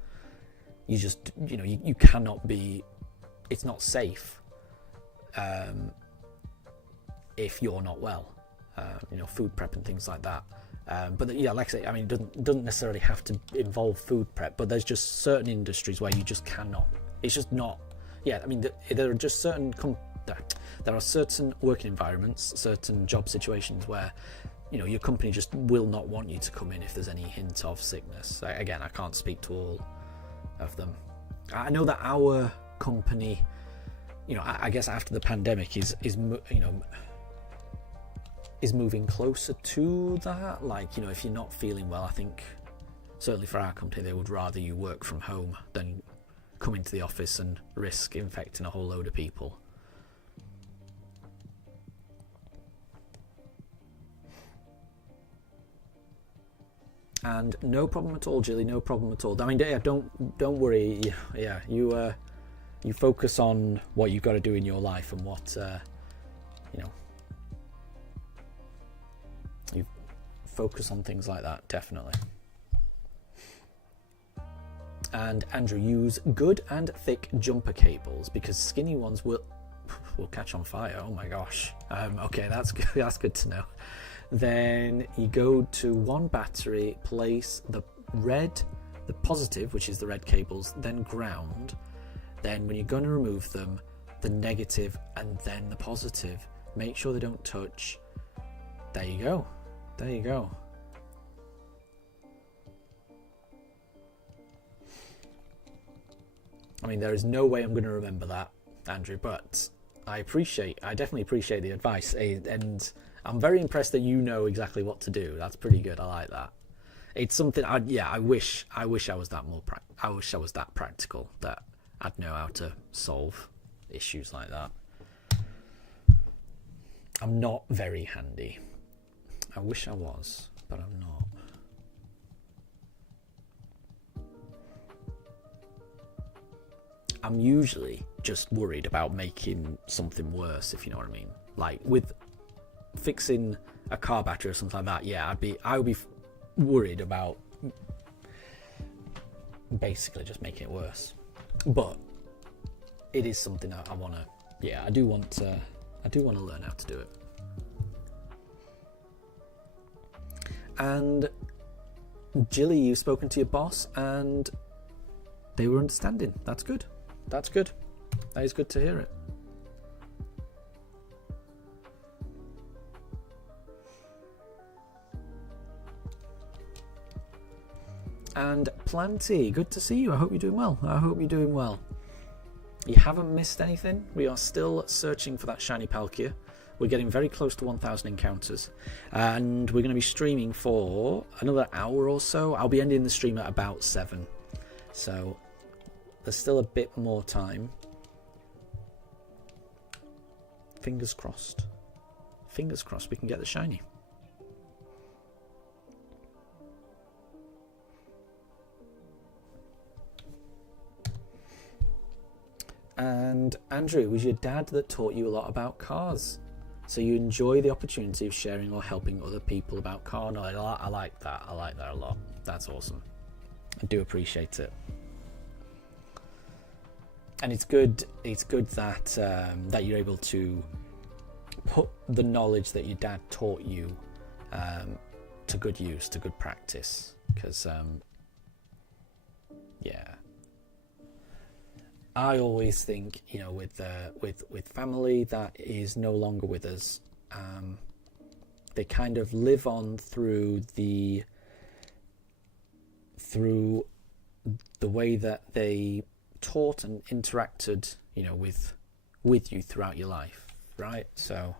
you just, you know, you cannot be, it's not safe if you're not well, you know, food prep and things like that. But yeah, like I say, I mean, it doesn't necessarily have to involve food prep, but there's just certain industries where you just cannot, it's just not, yeah, I mean, there are just certain there are certain working environments, certain job situations where, you know, your company just will not want you to come in if there's any hint of sickness. Again, I can't speak to all of them. I know that our company, you know, I guess after the pandemic is moving closer to that. Like, you know, if you're not feeling well, I think certainly for our company, they would rather you work from home than come into the office and risk infecting a whole load of people. And no problem at all, Jilly. No problem at all. I mean, yeah, don't worry. Yeah, you focus on what you've got to do in your life and what you know. You focus on things like that, definitely. And Andrew, use good and thick jumper cables, because skinny ones will catch on fire. Oh my gosh. Okay, that's good. That's good to know. Then you go to one battery, place the positive, which is the red cables, then ground. Then when you're going to remove them, the negative and then the positive. Make sure they don't touch. There you go. There you go. I mean, there is no way I'm going to remember that, Andrew, but I definitely appreciate the advice, and I'm very impressed that you know exactly what to do. That's pretty good. I like that. It's something. I wish I was that I wish I was that practical, that I'd know how to solve issues like that. I'm not very handy. I wish I was, but I'm not. I'm usually just worried about making something worse, if you know what I mean. Like with fixing a car battery or something like that, yeah, I would be worried about basically just making it worse. But it is something I want to, yeah, I do want to learn how to do it. And Jilly, you've spoken to your boss and they were understanding. That's good. That's good. That is good to hear it. And Planty, good to see you. I hope you're doing well. You haven't missed anything. We are still searching for that shiny Palkia. We're getting very close to 1,000 encounters. And we're going to be streaming for another hour or so. I'll be ending the stream at about 7. So there's still a bit more time. Fingers crossed. Fingers crossed we can get the shiny. And Andrew, it was your dad that taught you a lot about cars. So you enjoy the opportunity of sharing or helping other people about car knowledge. I like that. I like that a lot. That's awesome. I do appreciate it. And it's good. It's good that that you're able to put the knowledge that your dad taught you to good use, to good practice. Because yeah, I always think, you know, with family that is no longer with us, they kind of live on through the way that they taught and interacted, you know, with you throughout your life, right? So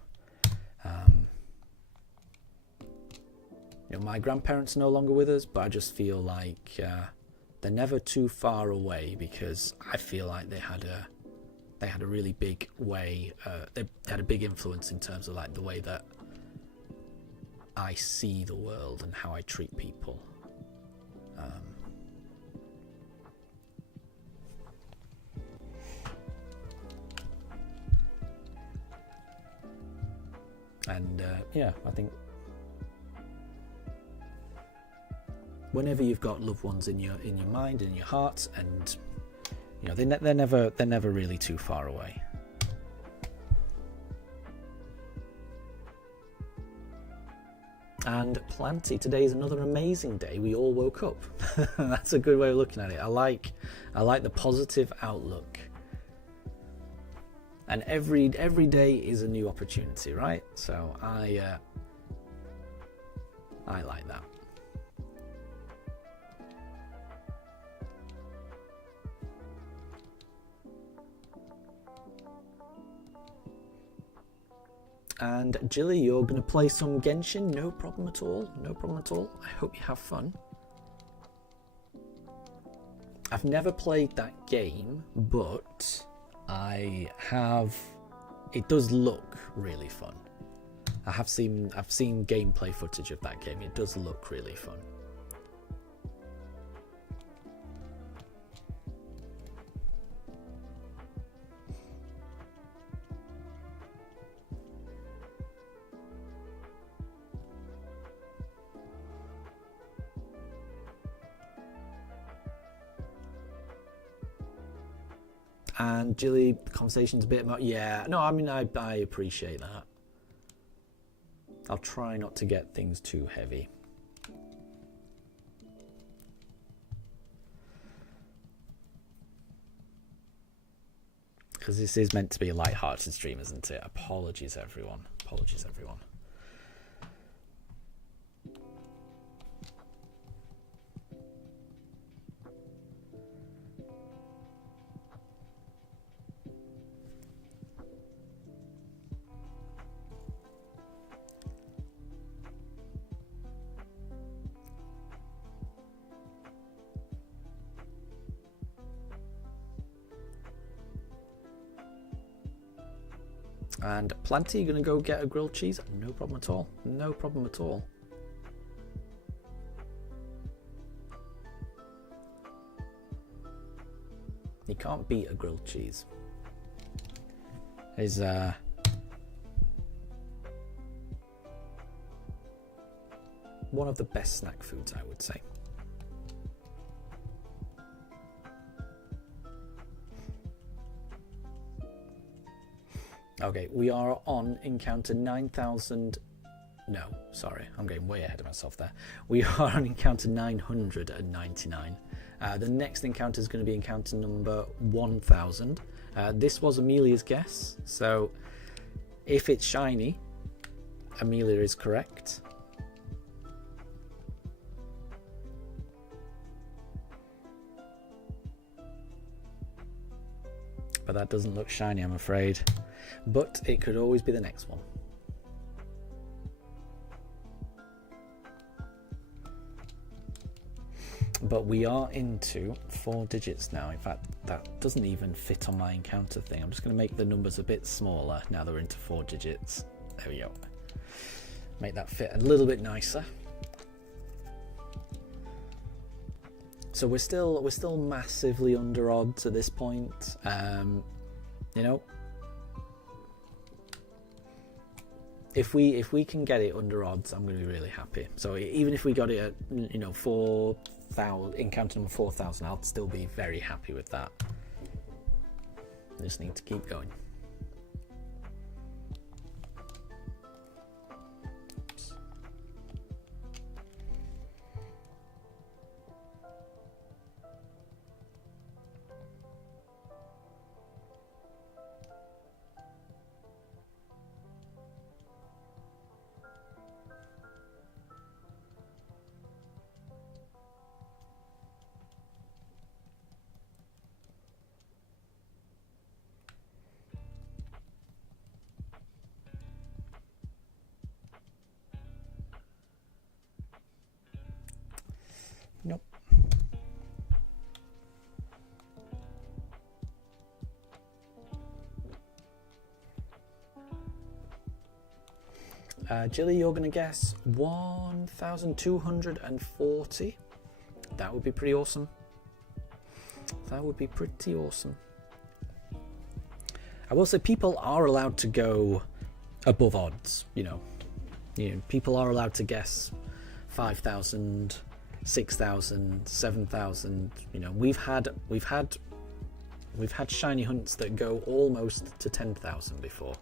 you know, my grandparents are no longer with us, but I just feel like they're never too far away, because I feel like they had a really big way, they had a big influence in terms of like the way that I see the world and how I treat people. And yeah, I think whenever you've got loved ones in your mind, in your heart, and you know, they're never really too far away. And Planty, today is another amazing day. We all woke up. That's a good way of looking at it. I like the positive outlook. And every day is a new opportunity, right? So I like that. And Jilly, you're going to play some Genshin? No problem at all. No problem at all. I hope you have fun. I've never played that game, but I have. It does look really fun. I've seen gameplay footage of that game. It does look really fun. And Jilly, the conversation's a bit more, yeah, no, I mean, I appreciate that. I'll try not to get things too heavy. Because this is meant to be a light-hearted stream, isn't it? Apologies, everyone. Apologies, everyone. And Planty, you're going to go get a grilled cheese? No problem at all. No problem at all. You can't beat a grilled cheese. Is one of the best snack foods, I would say. Okay, we are on encounter 9,000. No, sorry, I'm getting way ahead of myself there. We are on encounter 999. The next encounter is going to be encounter number 1000. This was Amelia's guess, so if it's shiny, Amelia is correct. But that doesn't look shiny, I'm afraid. But it could always be the next one. But we are into 4 digits now. In fact, that doesn't even fit on my encounter thing. I'm just going to make the numbers a bit smaller now that we're into 4 digits. There we go. Make that fit a little bit nicer. So we're still massively under odds at this point. You know, if we can get it under odds, I'm going to be really happy. So even if we got it at, you know, 4,000, encounter number 4,000, I'll still be very happy with that. Just need to keep going. Nope. Jilly, you're going to guess 1,240. That would be pretty awesome. That would be pretty awesome. I will say people are allowed to go above odds, you know. People are allowed to guess 5,000, 6,000, 7,000. You know, we've had shiny hunts that go almost to 10,000 before.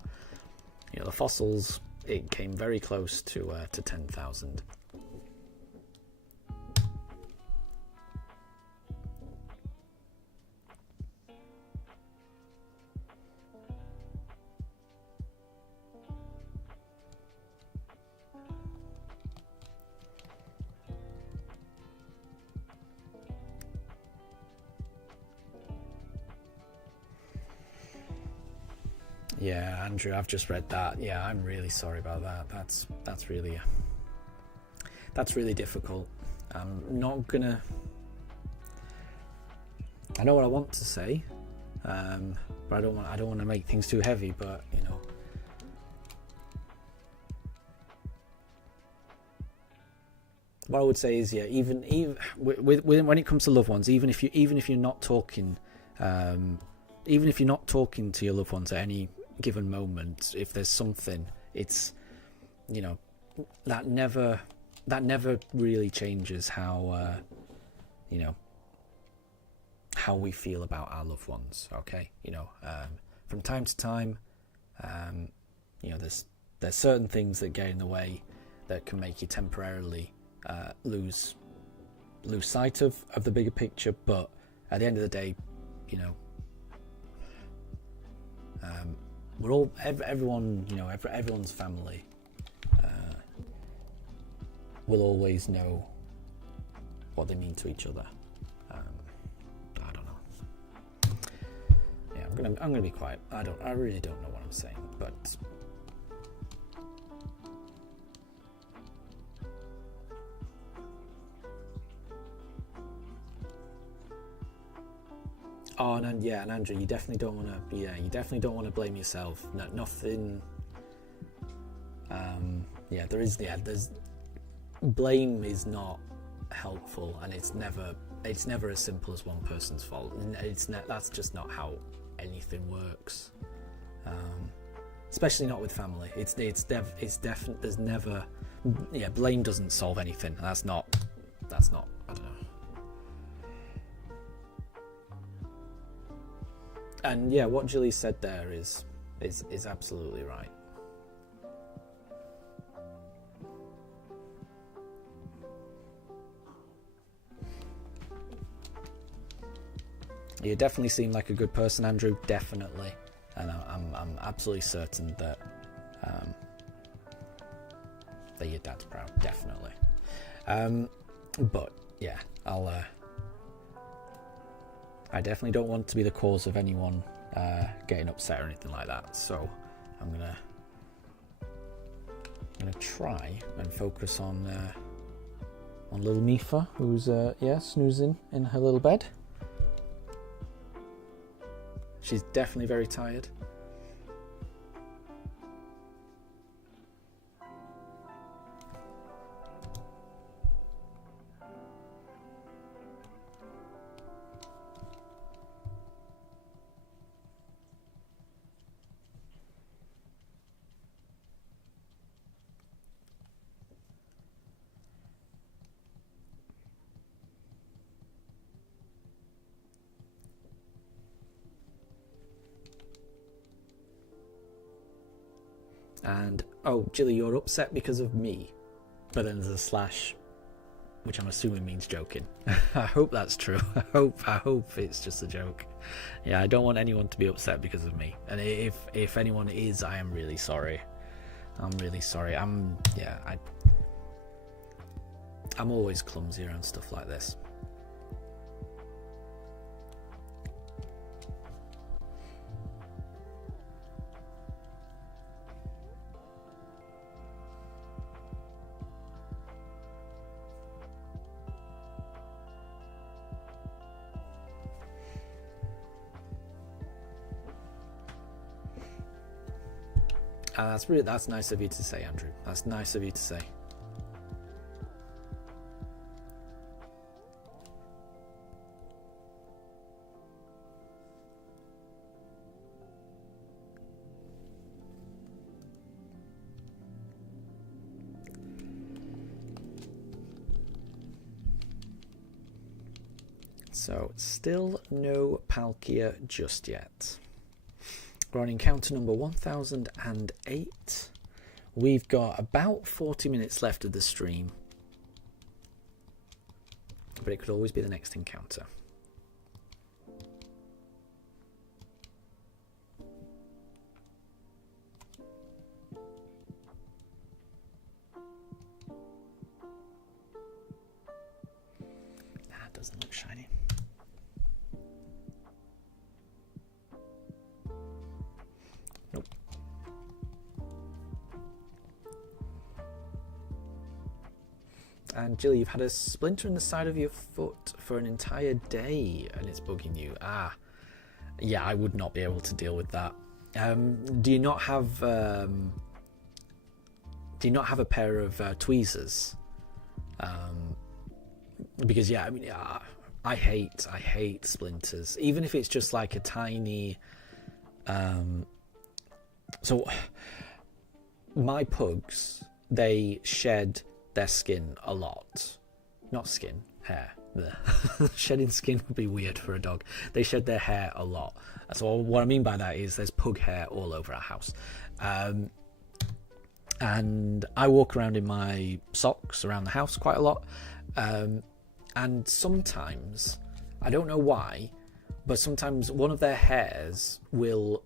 You know, the fossils, it came very close to 10,000. Yeah, Andrew, I've just read that. Yeah, I'm really sorry about that. That's really difficult. I'm not gonna. I know what I want to say, but I don't want to make things too heavy. But you know, what I would say is, yeah, even when it comes to loved ones, even if you're not talking, even if you're not talking to your loved ones at any given moment, if there's something, it's, you know, that never really changes how you know, how we feel about our loved ones. Okay, you know, from time to time, you know, there's certain things that get in the way that can make you temporarily lose sight of the bigger picture, but at the end of the day, you know, we're all everyone, you know, everyone's family will always know what they mean to each other. I don't know. Yeah, I'm gonna be quiet. I really don't know what I'm saying, but oh, and yeah, and Andrew, you definitely don't want to. Yeah, you definitely don't want to blame yourself. No, nothing. Yeah, there's blame is not helpful, and it's never as simple as one person's fault. That's just not how anything works. Especially not with family. It's definitely there's never. Yeah, blame doesn't solve anything. That's not. I don't know. And yeah, what Julie said there is absolutely right. You definitely seem like a good person, Andrew. Definitely, and I'm absolutely certain that that your dad's proud. Definitely. But yeah, I definitely don't want to be the cause of anyone getting upset or anything like that. So I'm gonna try and focus on little Mifa, who's snoozing in her little bed. She's definitely very tired. And oh, Jilly, you're upset because of me. But then there's a slash, which I'm assuming means joking. I hope that's true. I hope it's just a joke. Yeah, I don't want anyone to be upset because of me. And if anyone is, I am really sorry. I'm really sorry. I'm always clumsy around stuff like this. That's nice of you to say, Andrew. That's nice of you to say. So, still no Palkia just yet. We're on encounter number 1008. We've got about 40 minutes left of the stream. But it could always be the next encounter. That doesn't look shiny. And Jill, you've had a splinter in the side of your foot for an entire day and it's bugging you. Ah, yeah, I would not be able to deal with that. Do you not have a pair of tweezers? Because yeah, I mean, I hate splinters, even if it's just like a tiny. So my pugs, they shed their skin a lot. Not skin, hair. Shedding skin would be weird for a dog. They shed their hair a lot. So what I mean by that is there's pug hair all over our house. And I walk around in my socks around the house quite a lot. And sometimes, I don't know why, but sometimes one of their hairs will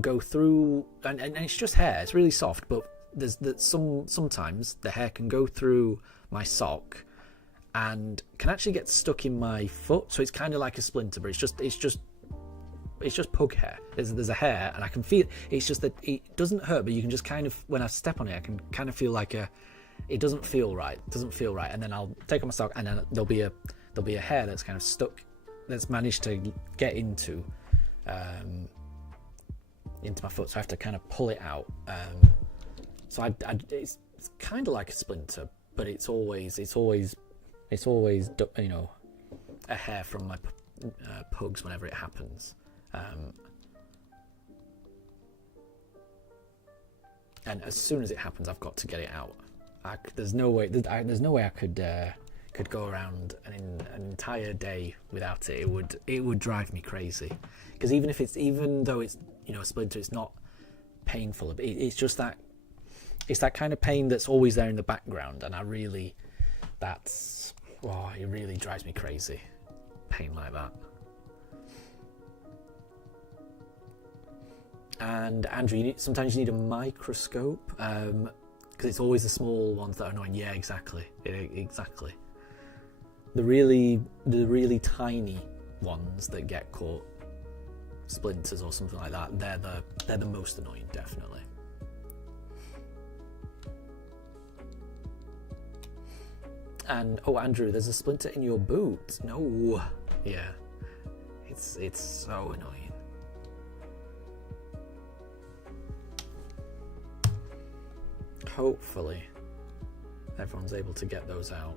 go through, and it's just hair, it's really soft, but sometimes the hair can go through my sock and can actually get stuck in my foot, so it's kind of like a splinter, but it's just pug hair. There's a hair and I can feel it's just that it doesn't hurt, but you can just kind of, when I step on it, I can kind of feel like it doesn't feel right, and then I'll take off my sock and then there'll be a hair that's kind of stuck, that's managed to get into my foot, so I have to kind of pull it out. So it's kind of like a splinter, but it's always you know, a hair from my pugs whenever it happens. And as soon as it happens, I've got to get it out. There's no way I could go around an entire day without it. It would drive me crazy. Because even though it's, you know, a splinter, it's not painful. It's just that. It's that kind of pain that's always there in the background, and it really drives me crazy. Pain like that. And Andrew, sometimes you need a microscope, because it's always the small ones that are annoying. Yeah, exactly. Exactly. The really tiny ones that get caught, splinters or something like that, they're the most annoying, definitely. And oh, Andrew, there's a splinter in your boot. No, yeah, it's so annoying. Hopefully, everyone's able to get those out.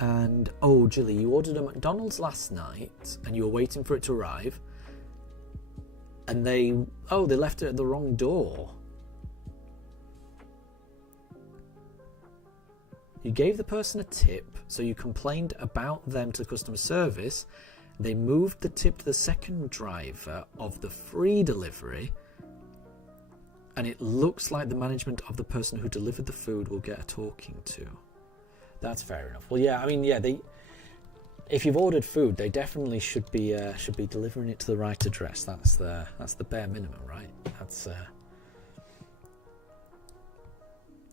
And oh, Jilly, you ordered a McDonald's last night, and you were waiting for it to arrive, and they left it at the wrong door. You gave the person a tip, so you complained about them to customer service, They moved the tip to the second driver of the free delivery, and it looks like the management of the person who delivered the food will get a talking to. That's fair enough. Well, yeah, I mean, yeah, if you've ordered food, they definitely should be delivering it to the right address. That's the bare minimum, right?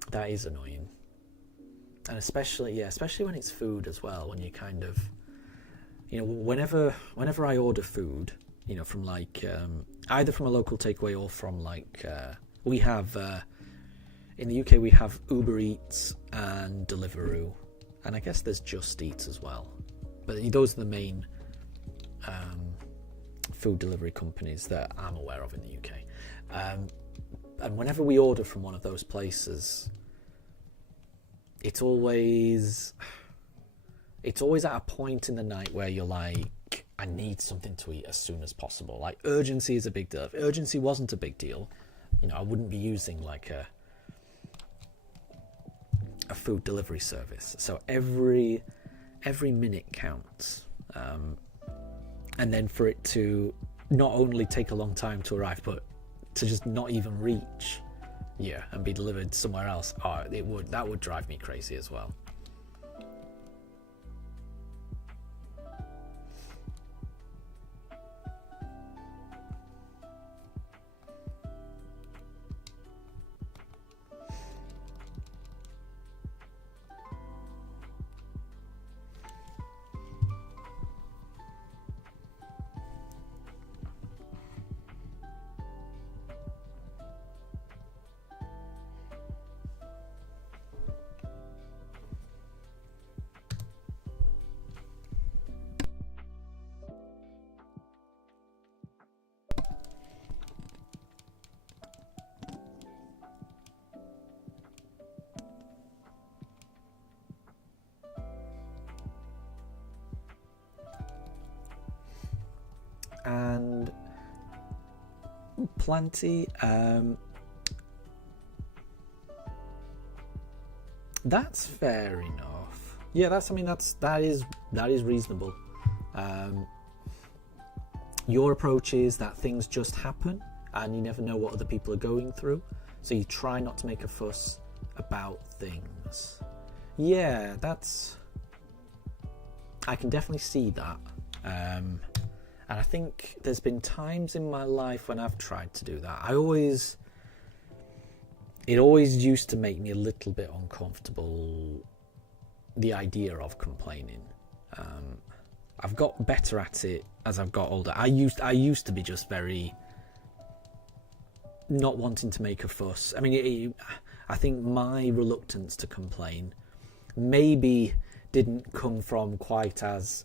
That is annoying, and especially when it's food as well. When you kind of, whenever I order food, from like either from a local takeaway or from like we have in the UK we have Uber Eats and Deliveroo, and I guess there's Just Eat as well. But those are the main food delivery companies that I'm aware of in the UK. And whenever we order from one of those places, it's always at a point in the night where you're like, I need something to eat as soon as possible. Like, urgency is a big deal. If urgency wasn't a big deal, I wouldn't be using like a food delivery service. So every minute counts, and then for it to not only take a long time to arrive, but to just not even reach and be delivered somewhere else, that would drive me crazy as well. And plenty. That's fair enough. Yeah, that is reasonable. Your approach is that things just happen, and you never know what other people are going through, so you try not to make a fuss about things. Yeah, I can definitely see that. And I think there's been times in my life when I've tried to do that. It always used to make me a little bit uncomfortable, the idea of complaining. I've got better at it as I've got older. I used to be just very not wanting to make a fuss. I mean, I think my reluctance to complain maybe didn't come from quite as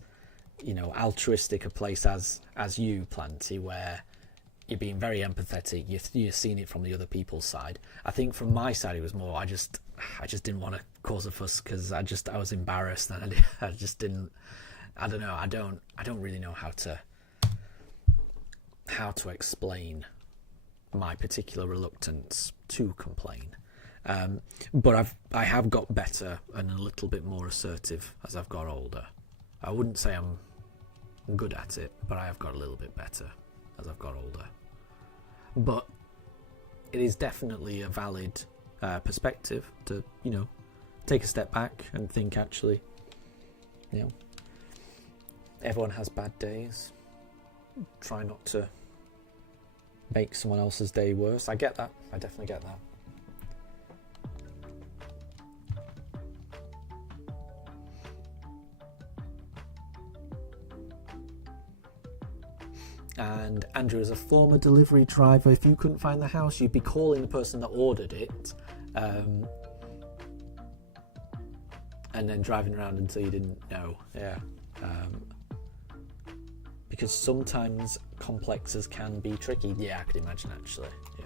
altruistic a place as you, Planty, where you're being very empathetic. You're seeing it from the other people's side. I think from my side, it was more I just didn't want to cause a fuss because I was embarrassed, and I just didn't. I don't know. I don't really know how to explain my particular reluctance to complain. But I have got better and a little bit more assertive as I've got older. I wouldn't say I'm good at it, but I have got a little bit better as I've got older. But it is definitely a valid perspective to, take a step back and think, actually, everyone has bad days. Try not to make someone else's day worse. I get that. I definitely get that. And Andrew, as a former delivery driver, if you couldn't find the house, you'd be calling the person that ordered it, and then driving around until you didn't know. Yeah. Because sometimes complexes can be tricky. Yeah, I could imagine, actually. Yeah.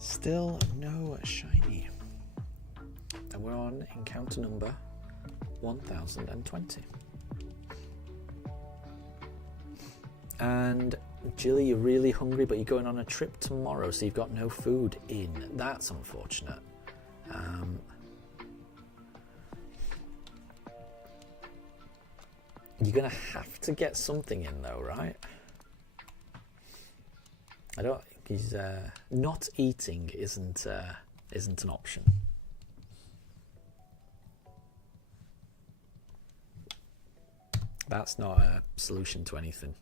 Still no shiny. And we're on encounter number 1020. And Jilly, you're really hungry, but you're going on a trip tomorrow, so you've got no food in. That's unfortunate. You're gonna have to get something in, though, right? I don't. He's not eating isn't an option. That's not a solution to anything.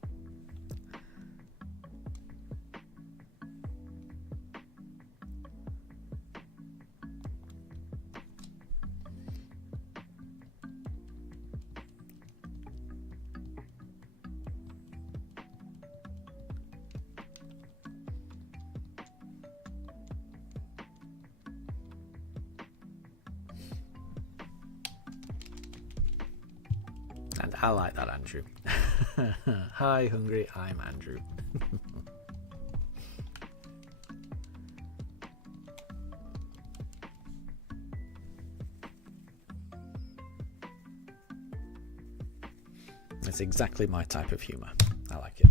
And I like that, Andrew. Hi, hungry. I'm Andrew. It's exactly my type of humour. I like it.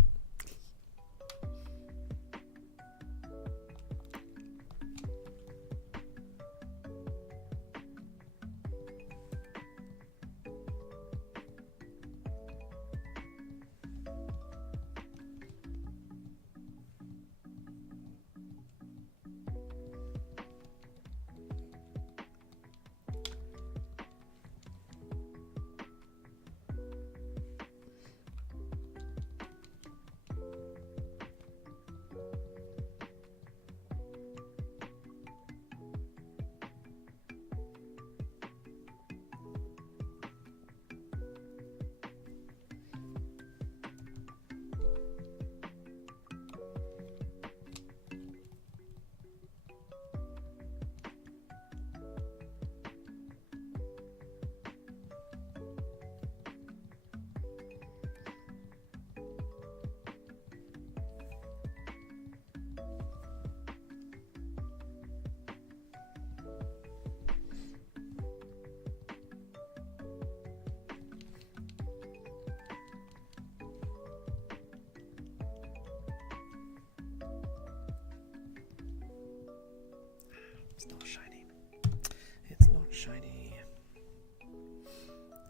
It's not shiny. It's not shiny.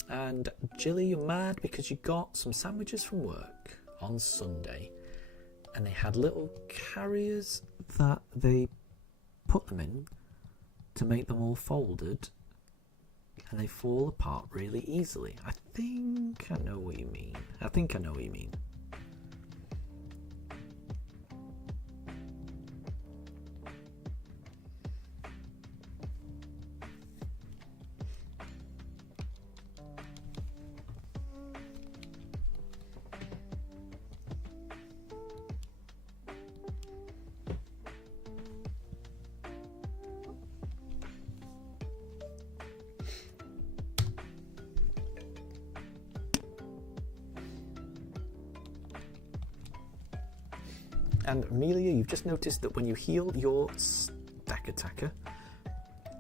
And Jilly, you're mad because you got some sandwiches from work on Sunday and they had little carriers that they put them in to make them all folded and they fall apart really easily. I think I know what you mean. And Amelia, you've just noticed that when you heal your stack attacker,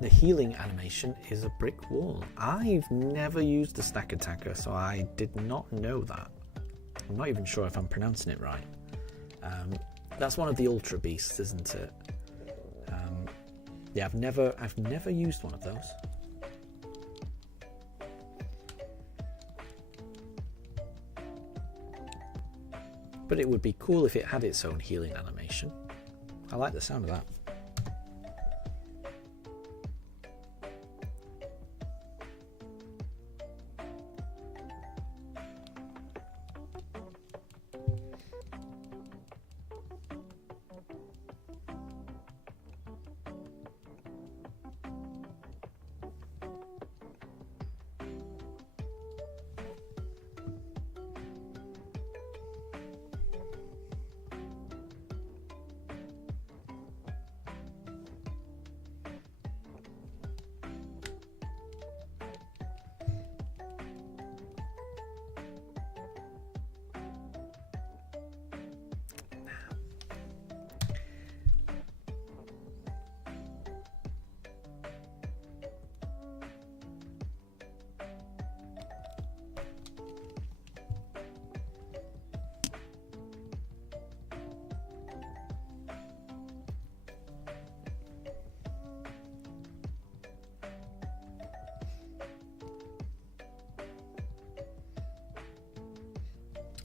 the healing animation is a brick wall. I've never used the stack attacker, so I did not know that. I'm not even sure if I'm pronouncing it right. That's one of the ultra beasts, isn't it? Yeah, I've never used one of those. But it would be cool if it had its own healing animation. I like the sound of that.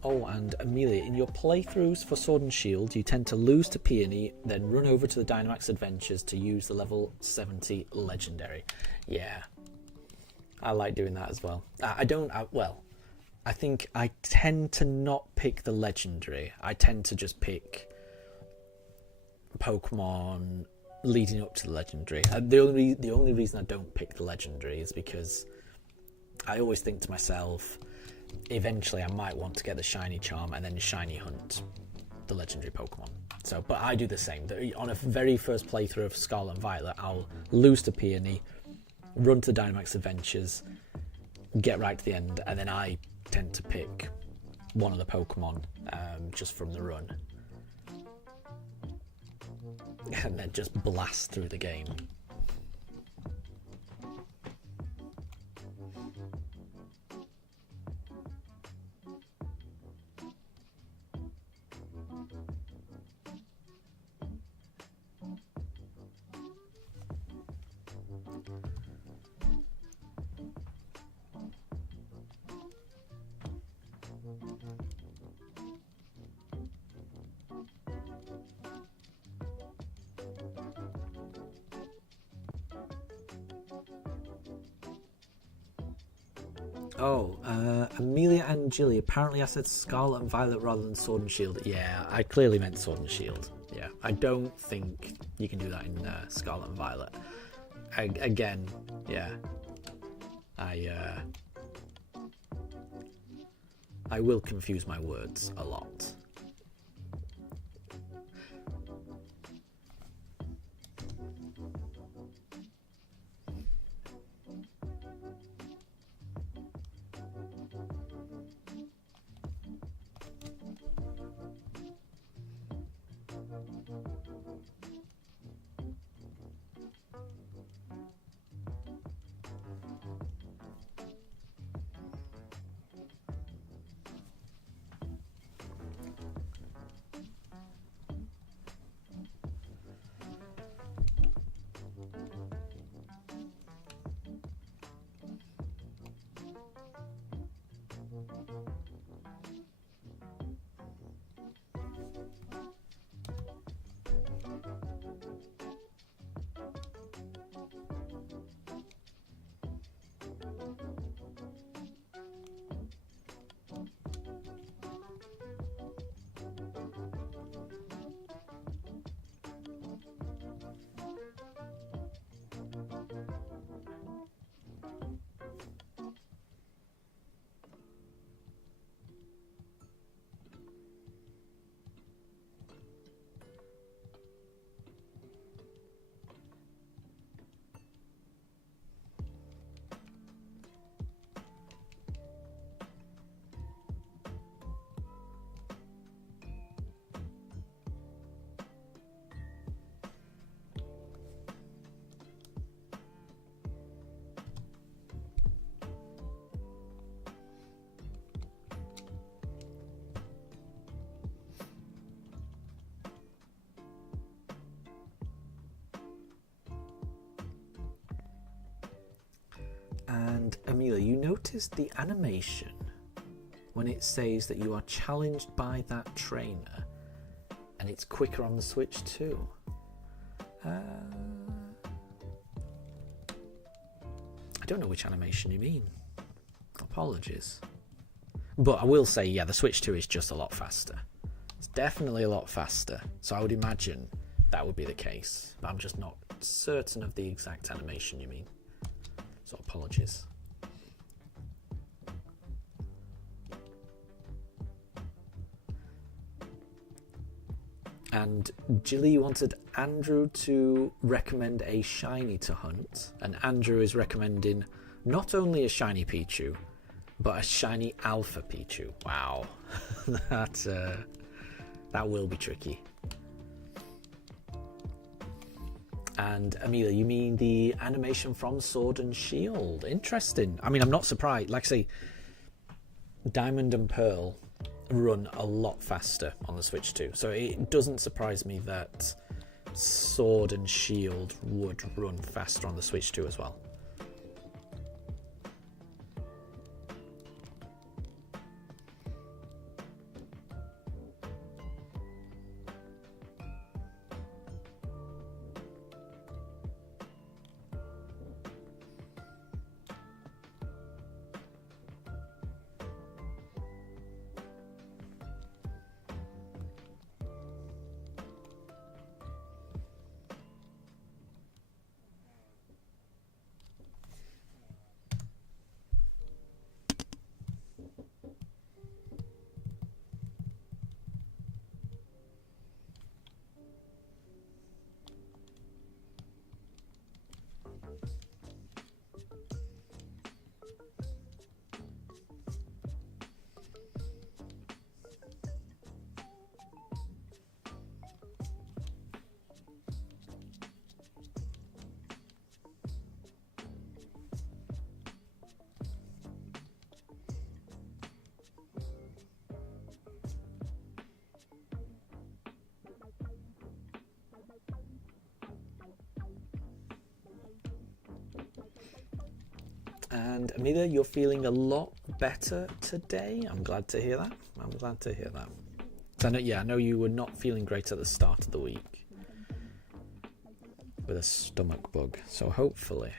Oh, and Amelia, in your playthroughs for Sword and Shield, you tend to lose to Peony, then run over to the Dynamax Adventures to use the level 70 Legendary. Yeah, I like doing that as well. I think I tend to not pick the Legendary. I tend to just pick Pokemon leading up to the Legendary. The only reason I don't pick the Legendary is because I always think to myself, eventually I might want to get the Shiny Charm and then Shiny Hunt the Legendary Pokemon. So, but I do the same. On a very first playthrough of Scarlet and Violet, I'll lose to Peony, run to Dynamax Adventures, get right to the end, and then I tend to pick one of the Pokemon just from the run. And then just blast through the game. Oh, Amelia and Jilly, apparently I said Scarlet and Violet rather than Sword and Shield. Yeah, I clearly meant Sword and Shield. Yeah, I don't think you can do that in Scarlet and Violet. Again, yeah, I will confuse my words a lot. And Amelia, you noticed the animation when it says that you are challenged by that trainer, and it's quicker on the Switch too. I don't know which animation you mean. Apologies. But I will say, yeah, the Switch 2 is just a lot faster. It's definitely a lot faster. So I would imagine that would be the case. But I'm just not certain of the exact animation you mean. So apologies. And Jilly wanted Andrew to recommend a shiny to hunt. And Andrew is recommending not only a shiny Pichu, but a shiny Alpha Pichu. Wow. That will be tricky. And Amelia, you mean the animation from Sword and Shield? Interesting. I mean, I'm not surprised. Like I say, Diamond and Pearl run a lot faster on the Switch 2. So it doesn't surprise me that Sword and Shield would run faster on the Switch 2 as well. And Amelia, you're feeling a lot better today. I'm glad to hear that. I'm glad to hear that. So I know you were not feeling great at the start of the week with a stomach bug. So hopefully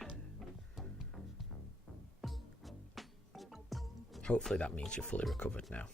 that means you're fully recovered now.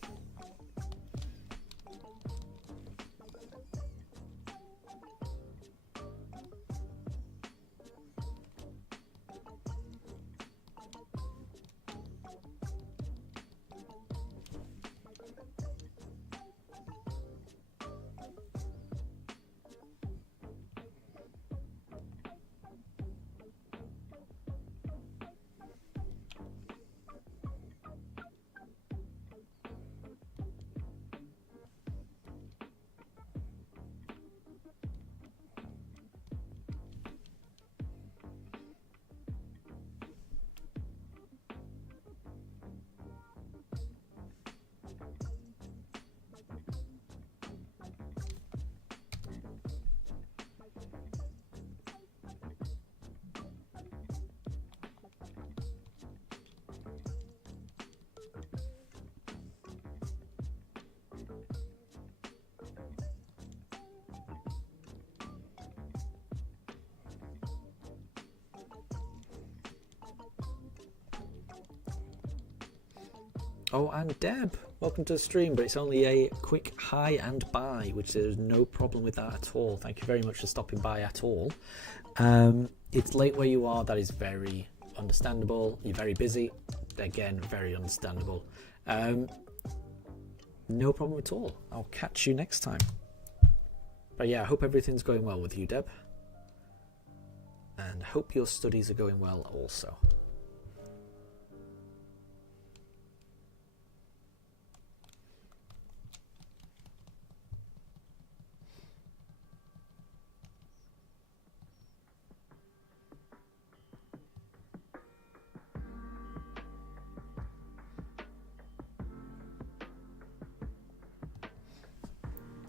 Oh, and Deb, welcome to the stream, but it's only a quick hi and bye, which there's no problem with that at all. Thank you very much for stopping by at all. It's late where you are, that is very understandable. You're very busy, again, very understandable. No problem at all. I'll catch you next time. But yeah, I hope everything's going well with you, Deb. And hope your studies are going well also.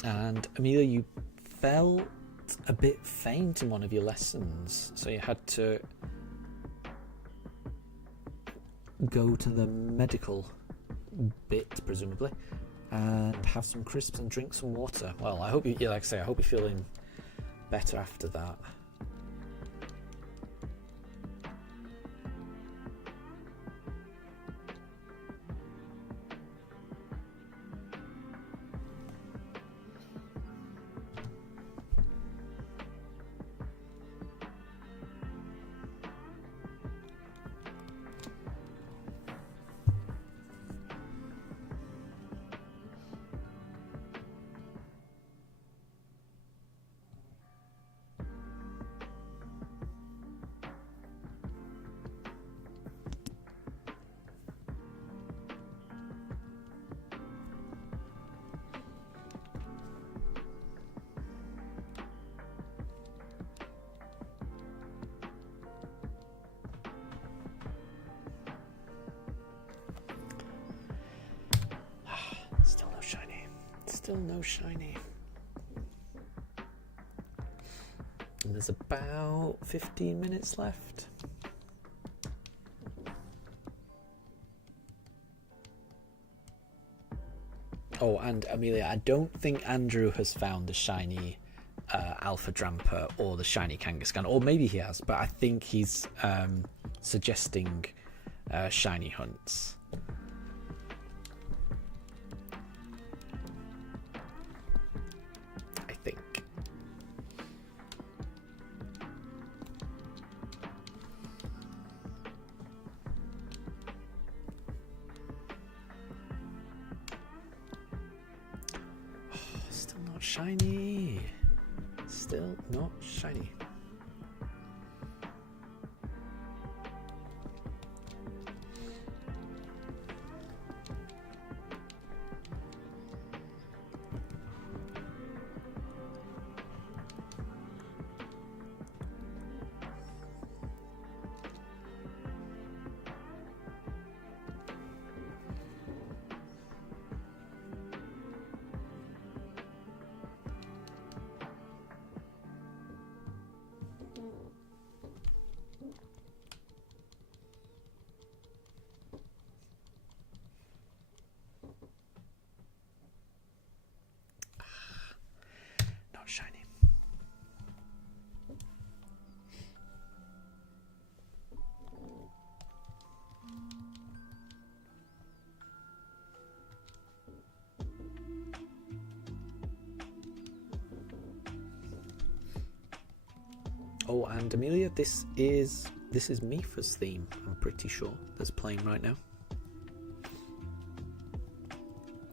And Amelia, you felt a bit faint in one of your lessons, so you had to go to the medical bit, presumably, and have some crisps and drink some water. Well, I hope you, like I say, I hope you're feeling better after that. Still no shiny. Still no shiny. And there's about 15 minutes left. Oh, and Amelia, I don't think Andrew has found the shiny Alpha Dramper or the shiny Kangaskhan, or maybe he has, but I think he's suggesting shiny hunts. I think. Still not shiny. Still not shiny. Oh, and Amelia, this is Mifa's theme, I'm pretty sure, that's playing right now.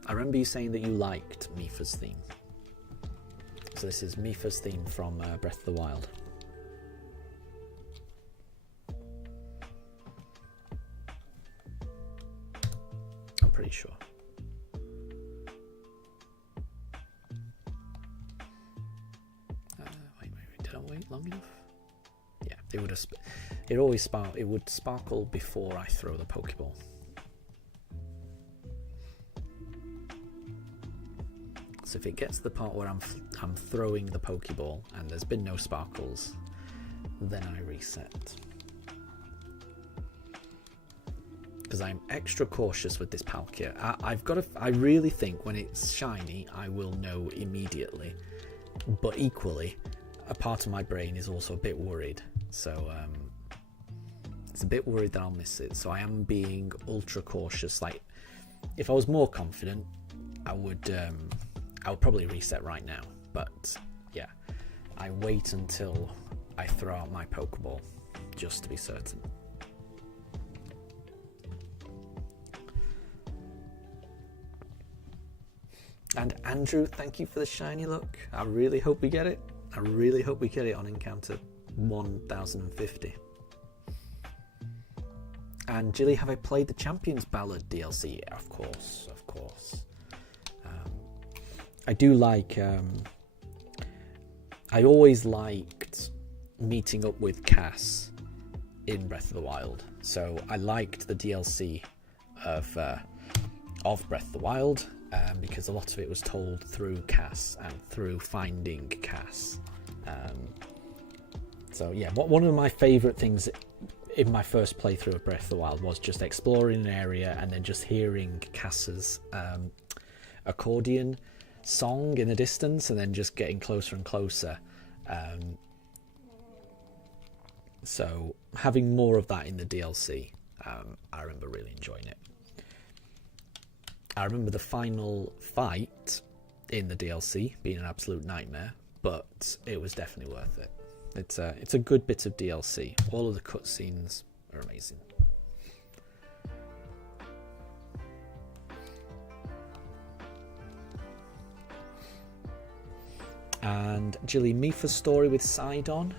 I remember you saying that you liked Mifa's theme. So this is Mifa's theme from Breath of the Wild. I'm pretty sure. Wait, did I wait long enough? Yeah, it would have. It always it would sparkle before I throw the Pokeball. So if it gets to the part where I'm throwing the Pokeball and there's been no sparkles, then I reset. Because I'm extra cautious with this Palkia. I really think when it's shiny, I will know immediately. But equally, a part of my brain is also a bit worried. So it's a bit worried that I'll miss it. So I am being ultra cautious. Like, if I was more confident, I would probably reset right now. But yeah, I wait until I throw out my Pokeball just to be certain. And Andrew, thank you for the shiny look. I really hope we get it. I really hope we get it on Encounter 1050. And Jilly, have I played the Champions Ballad DLC? Yeah, of course, of course. I do like... I always liked meeting up with Cass in Breath of the Wild. So I liked the DLC of Breath of the Wild. Because a lot of it was told through Cass and through finding Cass. So yeah, one of my favourite things in my first playthrough of Breath of the Wild was just exploring an area and then just hearing Cass's accordion song in the distance and then just getting closer and closer. So having more of that in the DLC, I remember really enjoying it. I remember the final fight in the DLC being an absolute nightmare, but it was definitely worth it. It's a good bit of DLC. All of the cutscenes are amazing. And Jilly, Mifa's story with Sidon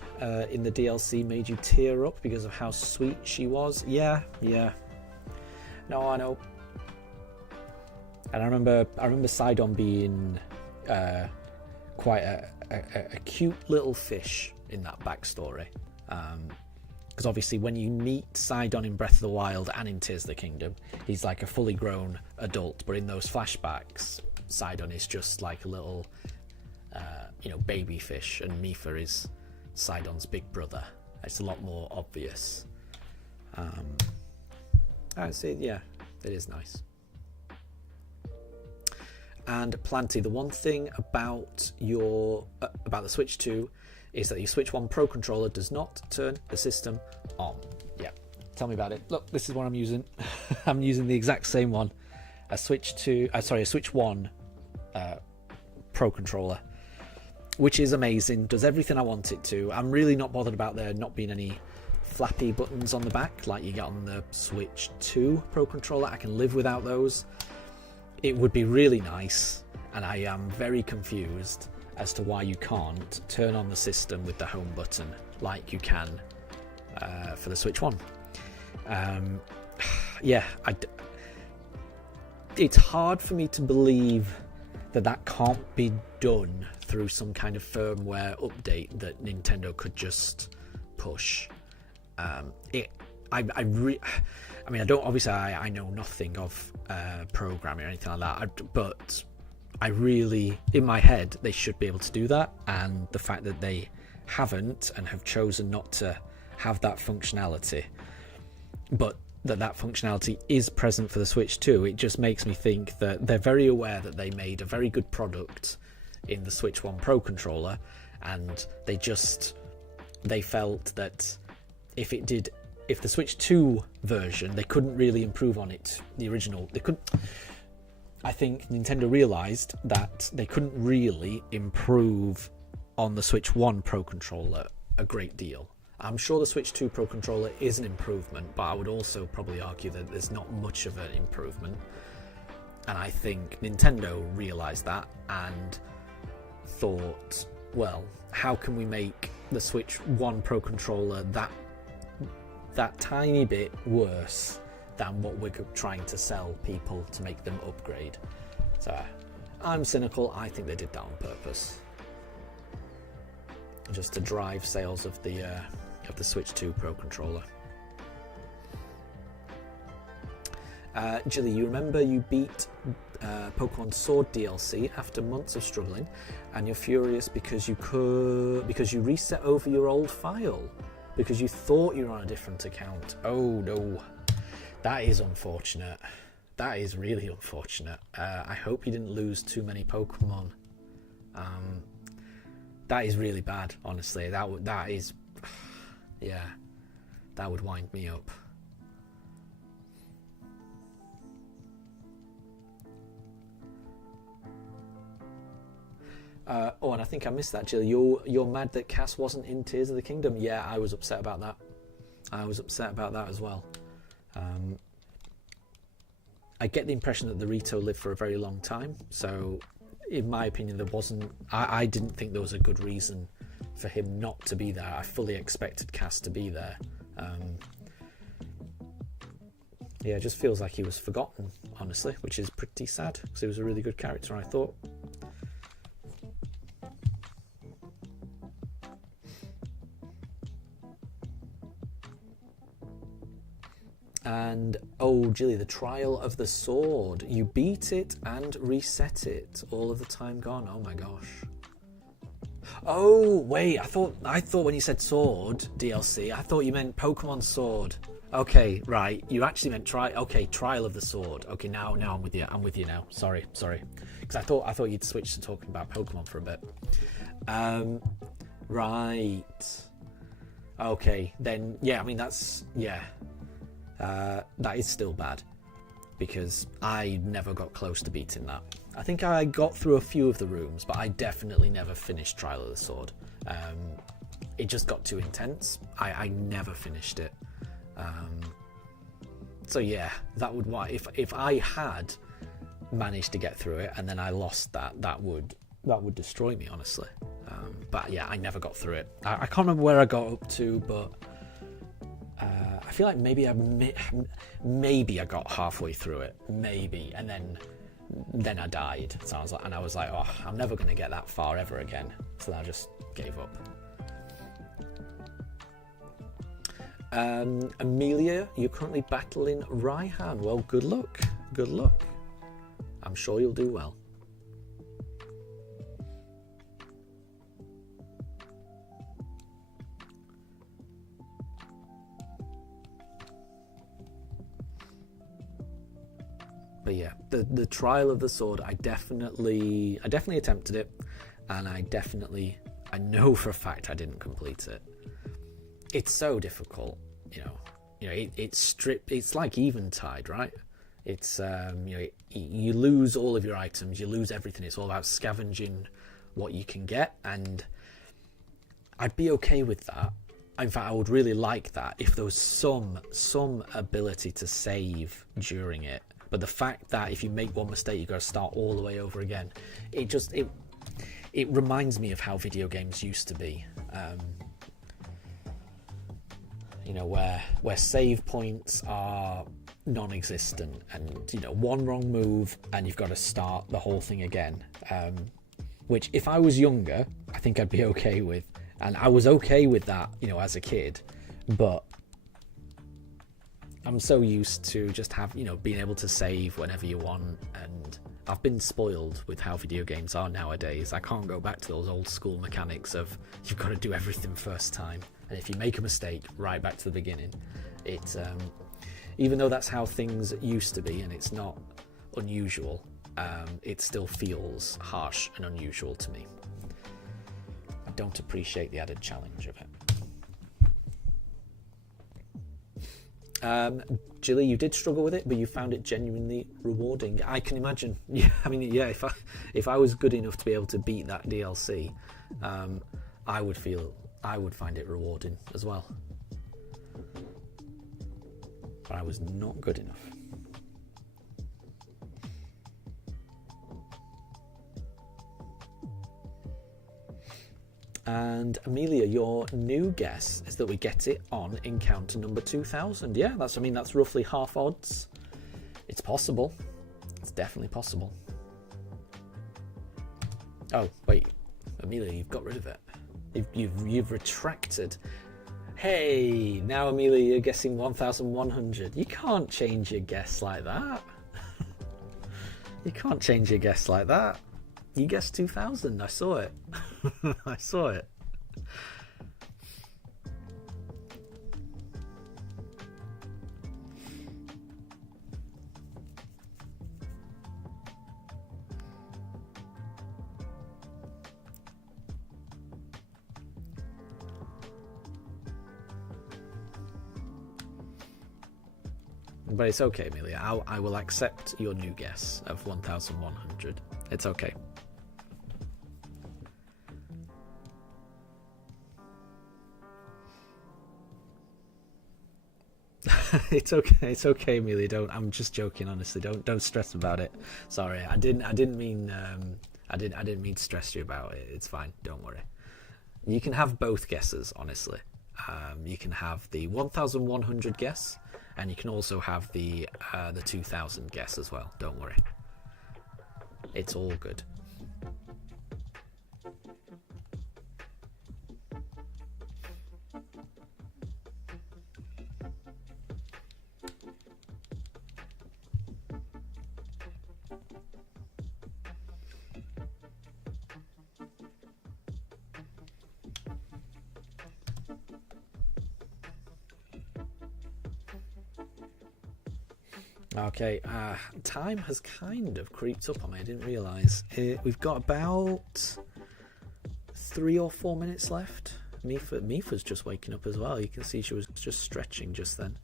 in the DLC made you tear up because of how sweet she was. Yeah. No, I know. And I remember Sidon being quite a cute little fish in that backstory. Because obviously when you meet Sidon in Breath of the Wild and in Tears of the Kingdom, he's like a fully grown adult. But in those flashbacks, Sidon is just like a little, baby fish. And Mifa is Sidon's big brother. It's a lot more obvious. I see, yeah, it is nice. And Planty, the one thing about about the Switch 2 is that your Switch 1 Pro controller does not turn the system on. Yeah, tell me about it. Look, this is what I'm using. I'm using the exact same one. A Switch 1 Pro controller, which is amazing. Does everything I want it to. I'm really not bothered about there not being any flappy buttons on the back like you get on the Switch 2 Pro controller. I can live without those. It would be really nice, and I am very confused as to why you can't turn on the system with the home button like you can for the Switch 1. It's hard for me to believe that can't be done through some kind of firmware update that Nintendo could just push. I know nothing of programming or anything like that, but I really, in my head, they should be able to do that, and the fact that they haven't and have chosen not to have that functionality, but that functionality is present for the Switch 2, it just makes me think that they're very aware that they made a very good product in the Switch 1 Pro controller, and they felt that if the Switch 2 version, they couldn't really improve on it, the original. I think Nintendo realised that they couldn't really improve on the Switch 1 Pro controller a great deal. I'm sure the Switch 2 Pro Controller is an improvement, but I would also probably argue that there's not much of an improvement. And I think Nintendo realised that and thought, well, how can we make the Switch 1 Pro Controller that tiny bit worse than what we're trying to sell people to make them upgrade? So I'm cynical. I think they did that on purpose, just to drive sales of the Switch 2 Pro Controller. Jilly, you remember you beat Pokemon Sword DLC after months of struggling, and you're furious because you reset over your old file because you thought you were on a different account. Oh no, that is unfortunate. That is really unfortunate. I hope you didn't lose too many Pokemon. That is really bad, honestly. That is, yeah, that would wind me up. Oh, and I think I missed that, Jill. You're mad that Cass wasn't in Tears of the Kingdom. Yeah, I was upset about that. I was upset about that as well. I get the impression that the Rito lived for a very long time, so in my opinion, there wasn't. I didn't think there was a good reason for him not to be there. I fully expected Cass to be there. Yeah, it just feels like he was forgotten, honestly, which is pretty sad because he was a really good character, I thought. And, oh, Jilly, the Trial of the Sword. You beat it and reset it. All of the time gone. Oh, my gosh. Oh, wait. I thought when you said Sword DLC, I thought you meant Pokemon Sword. Okay, right. You actually meant Trial of the Sword. Okay, now I'm with you. I'm with you now. Sorry. Because I thought you'd switch to talking about Pokemon for a bit. Right. Okay, then, yeah, I mean, that's, yeah. That is still bad because I never got close to beating that. I think I got through a few of the rooms, but I definitely never finished Trial of the Sword. It just got too intense. I never finished it. So yeah, that would why if I had managed to get through it and then I lost that would destroy me, honestly. But yeah, I never got through it. I can't remember where I got up to, but I feel like maybe I got halfway through it, maybe, and then I died. So I was like, oh, I'm never going to get that far ever again. So I just gave up. Amelia, you're currently battling Raihan. Well, good luck. Good luck. I'm sure you'll do well. But yeah, the Trial of the Sword, I definitely attempted it, and I know for a fact I didn't complete it. It's so difficult, you know. It's like Eventide, right? It's you lose all of your items, you lose everything. It's all about scavenging what you can get, and I'd be okay with that. In fact, I would really like that if there was some ability to save during it. But the fact that if you make one mistake, you got to start all the way over again, it reminds me of how video games used to be. Where save points are non-existent, and one wrong move and you've got to start the whole thing again. Which, if I was younger, I think I'd be okay with, and I was okay with that, as a kid. But I'm so used to just being able to save whenever you want, and I've been spoiled with how video games are nowadays. I can't go back to those old school mechanics of you've got to do everything first time, and if you make a mistake, right back to the beginning. It's even though that's how things used to be, and it's not unusual, it still feels harsh and unusual to me. I don't appreciate the added challenge of it. Jilly, you did struggle with it, but you found it genuinely rewarding. I can imagine. Yeah, I mean, yeah. If I was good enough to be able to beat that DLC, I would feel I would find it rewarding as well. But I was not good enough. And Amelia, your new guess is that we get it on encounter number 2000. Yeah, that's roughly half odds. It's possible. It's definitely possible. Oh wait, Amelia, you've got rid of it. You've retracted. Hey, now Amelia, you're guessing 1100. You can't change your guess like that. You can't change your guess like that. You guessed 2000. I saw it. I saw it. But it's okay, Amelia. I will accept your new guess of 1100. It's okay. It's okay. It's okay, Amelia. I'm just joking. Honestly, don't stress about it. Sorry, I didn't mean to stress you about it. It's fine. Don't worry. You can have both guesses. Honestly, you can have the 1100 guess, and you can also have the 2000 guess as well. Don't worry. It's all good. Okay, time has kind of creeped up on me. I didn't realise. We've got about 3 or 4 minutes left. Mifa's just waking up as well. You can see she was just stretching just then.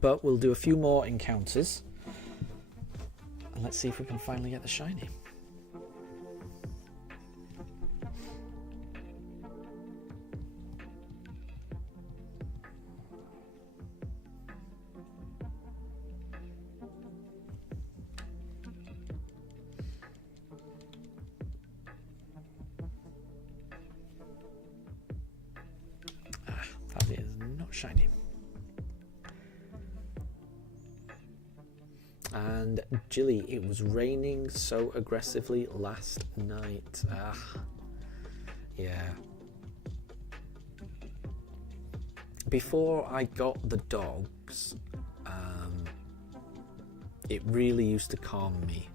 But we'll do a few more encounters. And let's see if we can finally get the shiny. That is not shiny. And Jilly, it was raining so aggressively last night. Yeah. Before I got the dogs, it really used to calm me.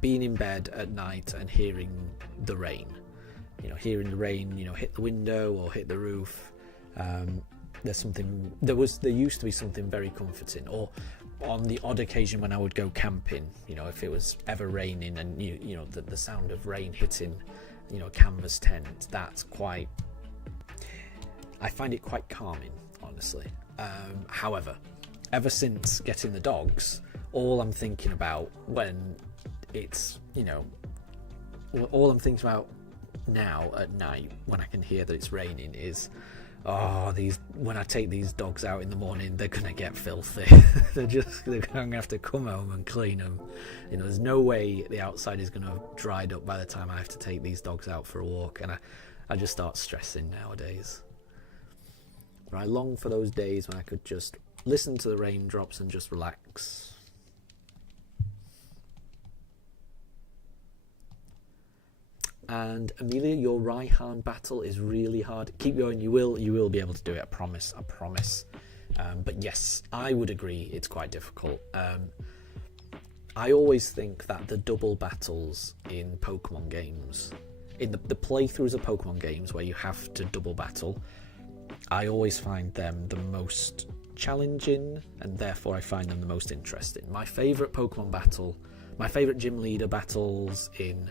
Being in bed at night and hearing the rain. Hearing the rain, hit the window or hit the roof. There used to be something very comforting. Or on the odd occasion when I would go camping, if it was ever raining and the sound of rain hitting, a canvas tent, I find it quite calming, honestly. However, ever since getting the dogs, all I'm thinking about when it's, all I'm thinking about now at night when I can hear that it's raining is, when I take these dogs out in the morning, they're gonna get filthy. they're gonna have to come home and clean them. There's no way the outside is gonna have dried up by the time I have to take these dogs out for a walk, and I just start stressing nowadays. But I long for those days when I could just listen to the raindrops and just relax. And Amelia, your Raihan battle is really hard. Keep going. You will be able to do it. I promise. But yes, I would agree it's quite difficult. I always think that the double battles in Pokemon games, in the playthroughs of Pokemon games where you have to double battle, I always find them the most challenging, and therefore I find them the most interesting. My favourite Pokemon battle, my favourite gym leader battles in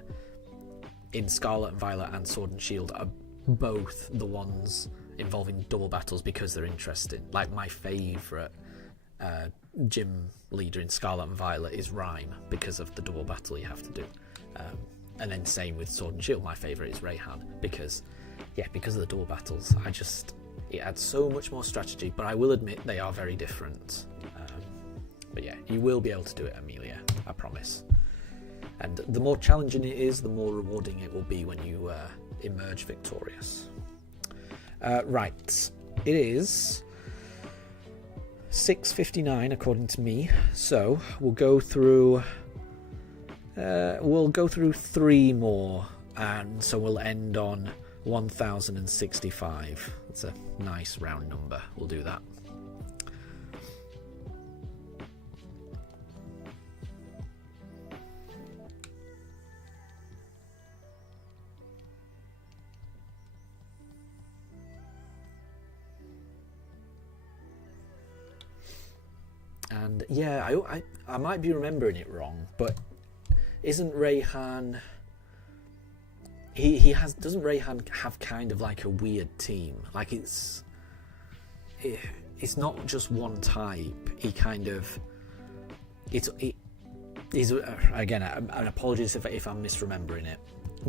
Scarlet and Violet and Sword and Shield are both the ones involving double battles because they're interesting. Like my favourite gym leader in Scarlet and Violet is Rhyme because of the double battle you have to do. And then same with Sword and Shield. My favourite is Rayhan because of the dual battles. It adds so much more strategy, but I will admit they are very different. But yeah, you will be able to do it, Amelia, I promise. And the more challenging it is, the more rewarding it will be when you emerge victorious. Right, it is 6:59 according to me, so we'll go through 3 more, and so we'll end on 1065. That's a nice round number. We'll do that. And yeah, I might be remembering it wrong, but isn't Rayhan... Doesn't Rayhan have kind of like a weird team? Like it's not just one type. He kind of... He's again, and apologies if I'm misremembering it,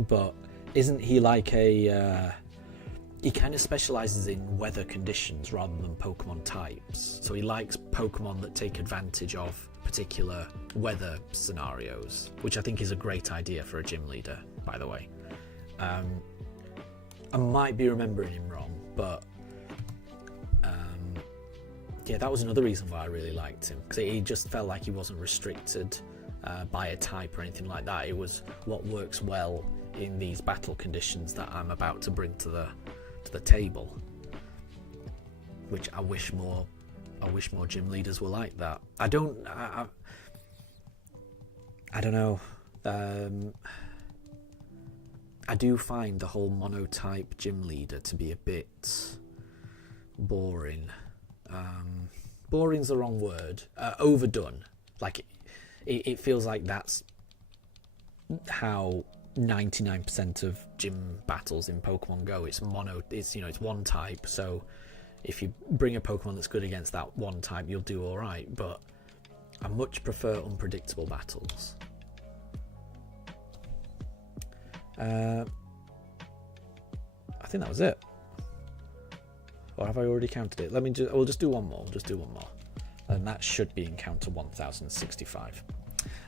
but isn't he like a... he kind of specializes in weather conditions rather than Pokemon types. So he likes Pokemon that take advantage of particular weather scenarios, which I think is a great idea for a gym leader, by the way. I might be remembering him wrong, but yeah, that was another reason why I really liked him, because he just felt like he wasn't restricted by a type or anything like that. It was what works well in these battle conditions that I'm about to bring to the table, which I wish more gym leaders were like that. I don't know. I do find the whole monotype gym leader to be a bit boring. Boring's the wrong word. Overdone. Like it feels like that's how 99% of gym battles in Pokemon Go. It's one type. So if you bring a Pokemon that's good against that one type, you'll do all right. But I much prefer unpredictable battles. I think that was it. Or have I already counted it? We'll just do one more. And that should be encounter 1065.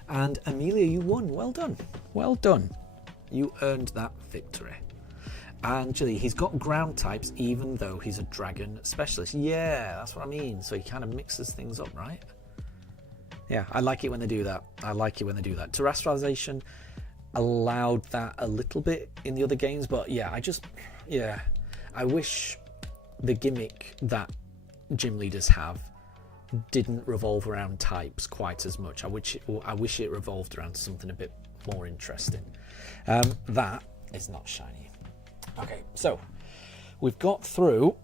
And Amelia, you won. Well done. Well done. You earned that victory. And Jilly, he's got ground types even though he's a dragon specialist. Yeah, that's what I mean. So he kind of mixes things up, right? Yeah, I like it when they do that. Terrestrialization allowed that a little bit in the other games, but yeah, I wish the gimmick that gym leaders have didn't revolve around types quite as much. I wish it revolved around something a bit more interesting. That is not shiny. Okay, so we've got through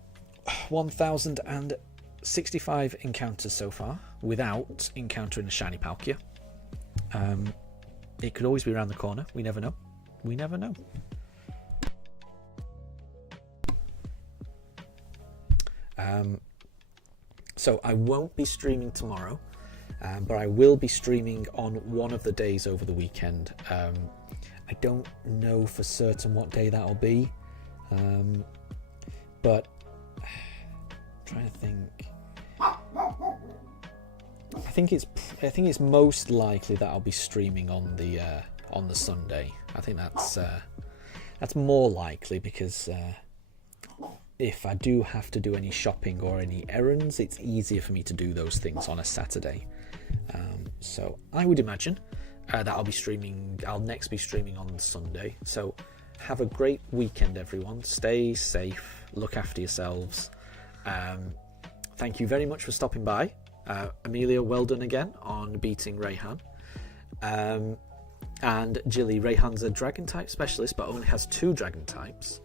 1065 encounters so far without encountering a shiny Palkia. It could always be around the corner. We never know. So I won't be streaming tomorrow, but I will be streaming on one of the days over the weekend. I don't know for certain what day that'll be, but I'm trying to think. I think it's most likely that I'll be streaming on the Sunday. I think that's more likely because if I do have to do any shopping or any errands, it's easier for me to do those things on a Saturday. So I would imagine that I'll next be streaming on Sunday. So have a great weekend, everyone. Stay safe. Look after yourselves. Thank you very much for stopping by. Amelia, well done again on beating Rayhan. And Jilly, Rayhan's a dragon type specialist, but only has 2 dragon types,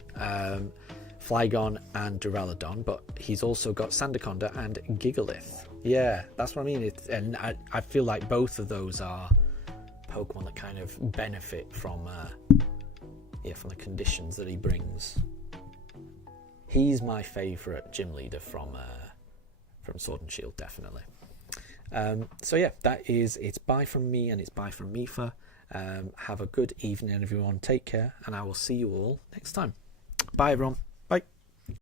Flygon and Duraludon, but he's also got Sandaconda and Gigalith. Yeah, that's what I mean. And I feel like both of those are Pokemon that kind of benefit from the conditions that he brings. He's my favourite gym leader from Sword and Shield, definitely. So yeah, it's bye from me and it's bye from Mifa. Have a good evening, everyone. Take care, and I will see you all next time. Bye, everyone.